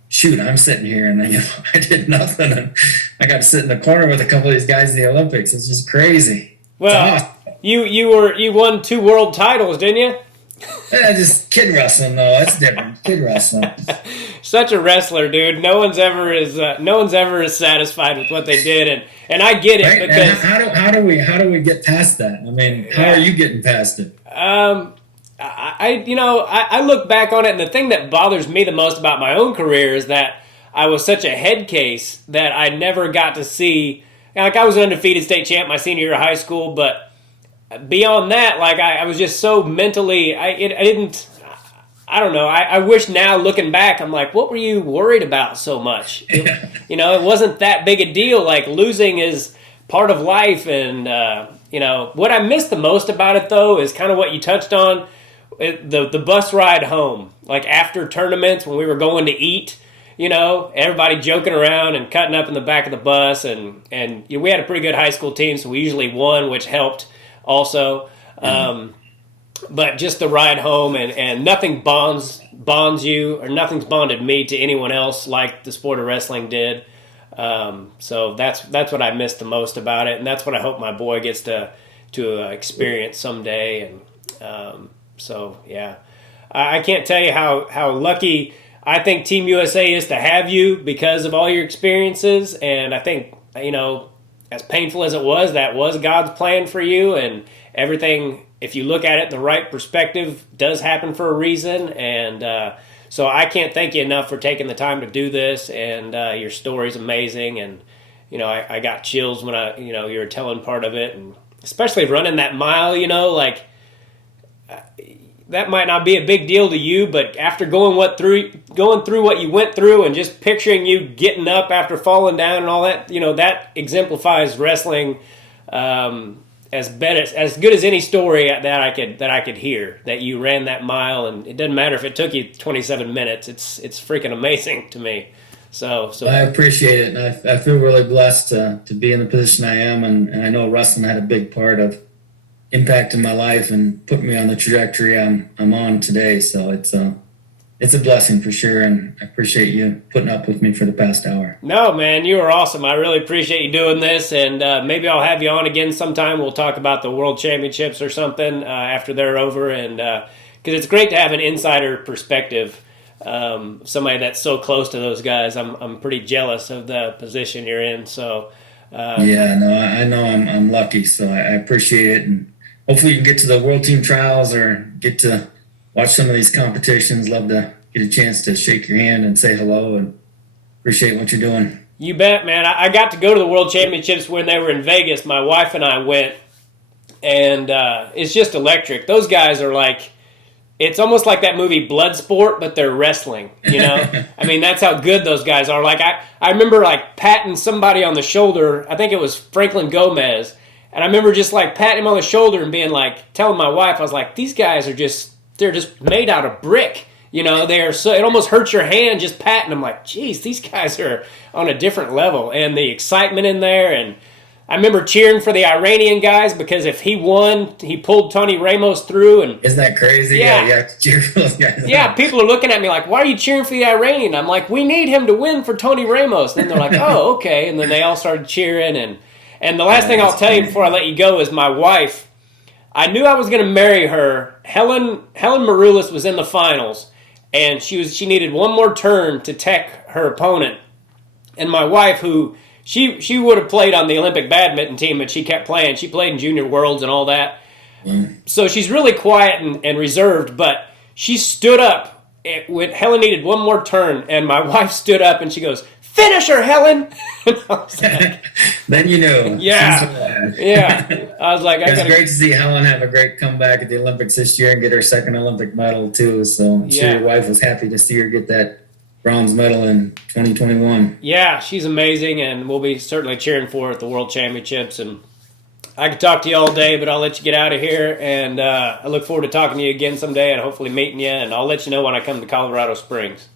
shoot, I'm sitting here and I did nothing, and I got to sit in the corner with a couple of these guys in the Olympics. It's just crazy. Well, you won 2 world titles, didn't you? Just kid wrestling though. That's different. Kid wrestling. Such a wrestler, dude. No one's ever as satisfied with what they did, and I get it Right? because How do we get past that? I mean, how are you getting past it? I look back on it, and the thing that bothers me the most about my own career is that I was such a head case that I never got to see. Like, I was an undefeated state champ my senior year of high school, but beyond that, like, I was just so mentally, I didn't. I don't know. I wish now, looking back, I'm like, what were you worried about so much? It wasn't that big a deal. Like, losing is part of life, and what I miss the most about it though is kind of what you touched on, the bus ride home, like after tournaments when we were going to eat. Everybody joking around and cutting up in the back of the bus, and we had a pretty good high school team, so we usually won, which helped also. But just the ride home, and nothing bonds you, or nothing's bonded me to anyone else like the sport of wrestling did. So that's what I miss the most about it, and that's what I hope my boy gets to experience someday. And so yeah, I can't tell you how lucky I think Team USA is to have you because of all your experiences. And I think, as painful as it was, that was God's plan for you, and everything, if you look at it the right perspective, does happen for a reason. And so I can't thank you enough for taking the time to do this, and your story's amazing. And I got chills when you were telling part of it, and especially running that mile. That might not be a big deal to you, but after going through what you went through, and just picturing you getting up after falling down and all that, that exemplifies wrestling as good as any story that I could hear. That you ran that mile, and it doesn't matter if it took you 27 minutes. It's freaking amazing to me. So I appreciate it, and I feel really blessed to be in the position I am, and I know wrestling had a big part of impacting my life and put me on the trajectory I'm on today. So it's a blessing for sure, and I appreciate you putting up with me for the past hour. No, man, you are awesome. I really appreciate you doing this, and maybe I'll have you on again sometime. We'll talk about the World Championships or something after they're over, and because it's great to have an insider perspective. Somebody that's so close to those guys. I'm pretty jealous of the position you're in. So I know I'm lucky, so I appreciate it, and hopefully you can get to the World Team Trials or get to watch some of these competitions. Love to get a chance to shake your hand and say hello, and appreciate what you're doing. You bet, man. I got to go to the World Championships when they were in Vegas. My wife and I went, and it's just electric. Those guys are like, it's almost like that movie Bloodsport, but they're wrestling, I mean, that's how good those guys are. Like, I remember, like, patting somebody on the shoulder. I think it was Franklin Gomez. And I remember just, like, patting him on the shoulder and being like, telling my wife, I was like, these guys they're just made out of brick. They're so, it almost hurts your hand just patting them. Like, geez, these guys are on a different level. And the excitement in there, and I remember cheering for the Iranian guys because if he won, he pulled Tony Ramos through. And isn't that crazy? Yeah, you have to cheer for those guys. Yeah, people are looking at me like, why are you cheering for the Iranian? I'm like, we need him to win for Tony Ramos. And then they're like, oh, okay. And then they all started cheering. And the last thing I'll tell you before I let you go is my wife. I knew I was going to marry her. Helen Maroulis was in the finals, and she needed one more turn to tech her opponent. And my wife, who she would have played on the Olympic badminton team, but she kept playing. She played in Junior Worlds and all that. So she's really quiet and reserved, but she stood up when Helen needed one more turn, and my wife stood up and she goes, "Finish her, Helen!" And I was like, then you know. Yeah. I was like, it's great to see Helen have a great comeback at the Olympics this year and get her second Olympic medal too. So I'm sure your wife was happy to see her get that bronze medal in 2021. Yeah, she's amazing, and we'll be certainly cheering for her at the World Championships. And I could talk to you all day, but I'll let you get out of here. And I look forward to talking to you again someday and hopefully meeting you. And I'll let you know when I come to Colorado Springs.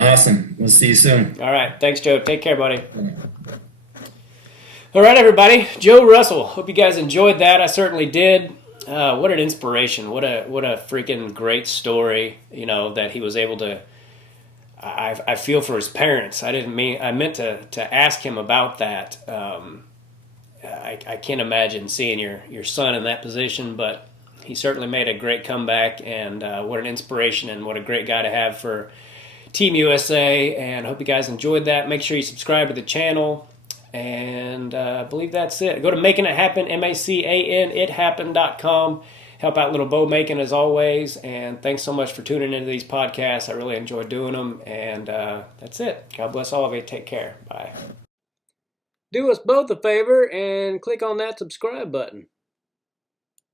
Awesome. We'll see you soon. All right. Thanks, Joe. Take care, buddy. All right, everybody. Joe Russell. Hope you guys enjoyed that. I certainly did. What an inspiration. What a freaking great story, that he was able to. I feel for his parents. I meant to ask him about that. I can't imagine seeing your son in that position, but he certainly made a great comeback, and what an inspiration and what a great guy to have for Team USA. And I hope you guys enjoyed that. Make sure you subscribe to the channel. And I believe that's it. Go to Making It Happen, MACAN, Help out little Bo Macon as always. And thanks so much for tuning into these podcasts. I really enjoy doing them. And that's it. God bless all of you. Take care. Bye. Do us both a favor and click on that subscribe button.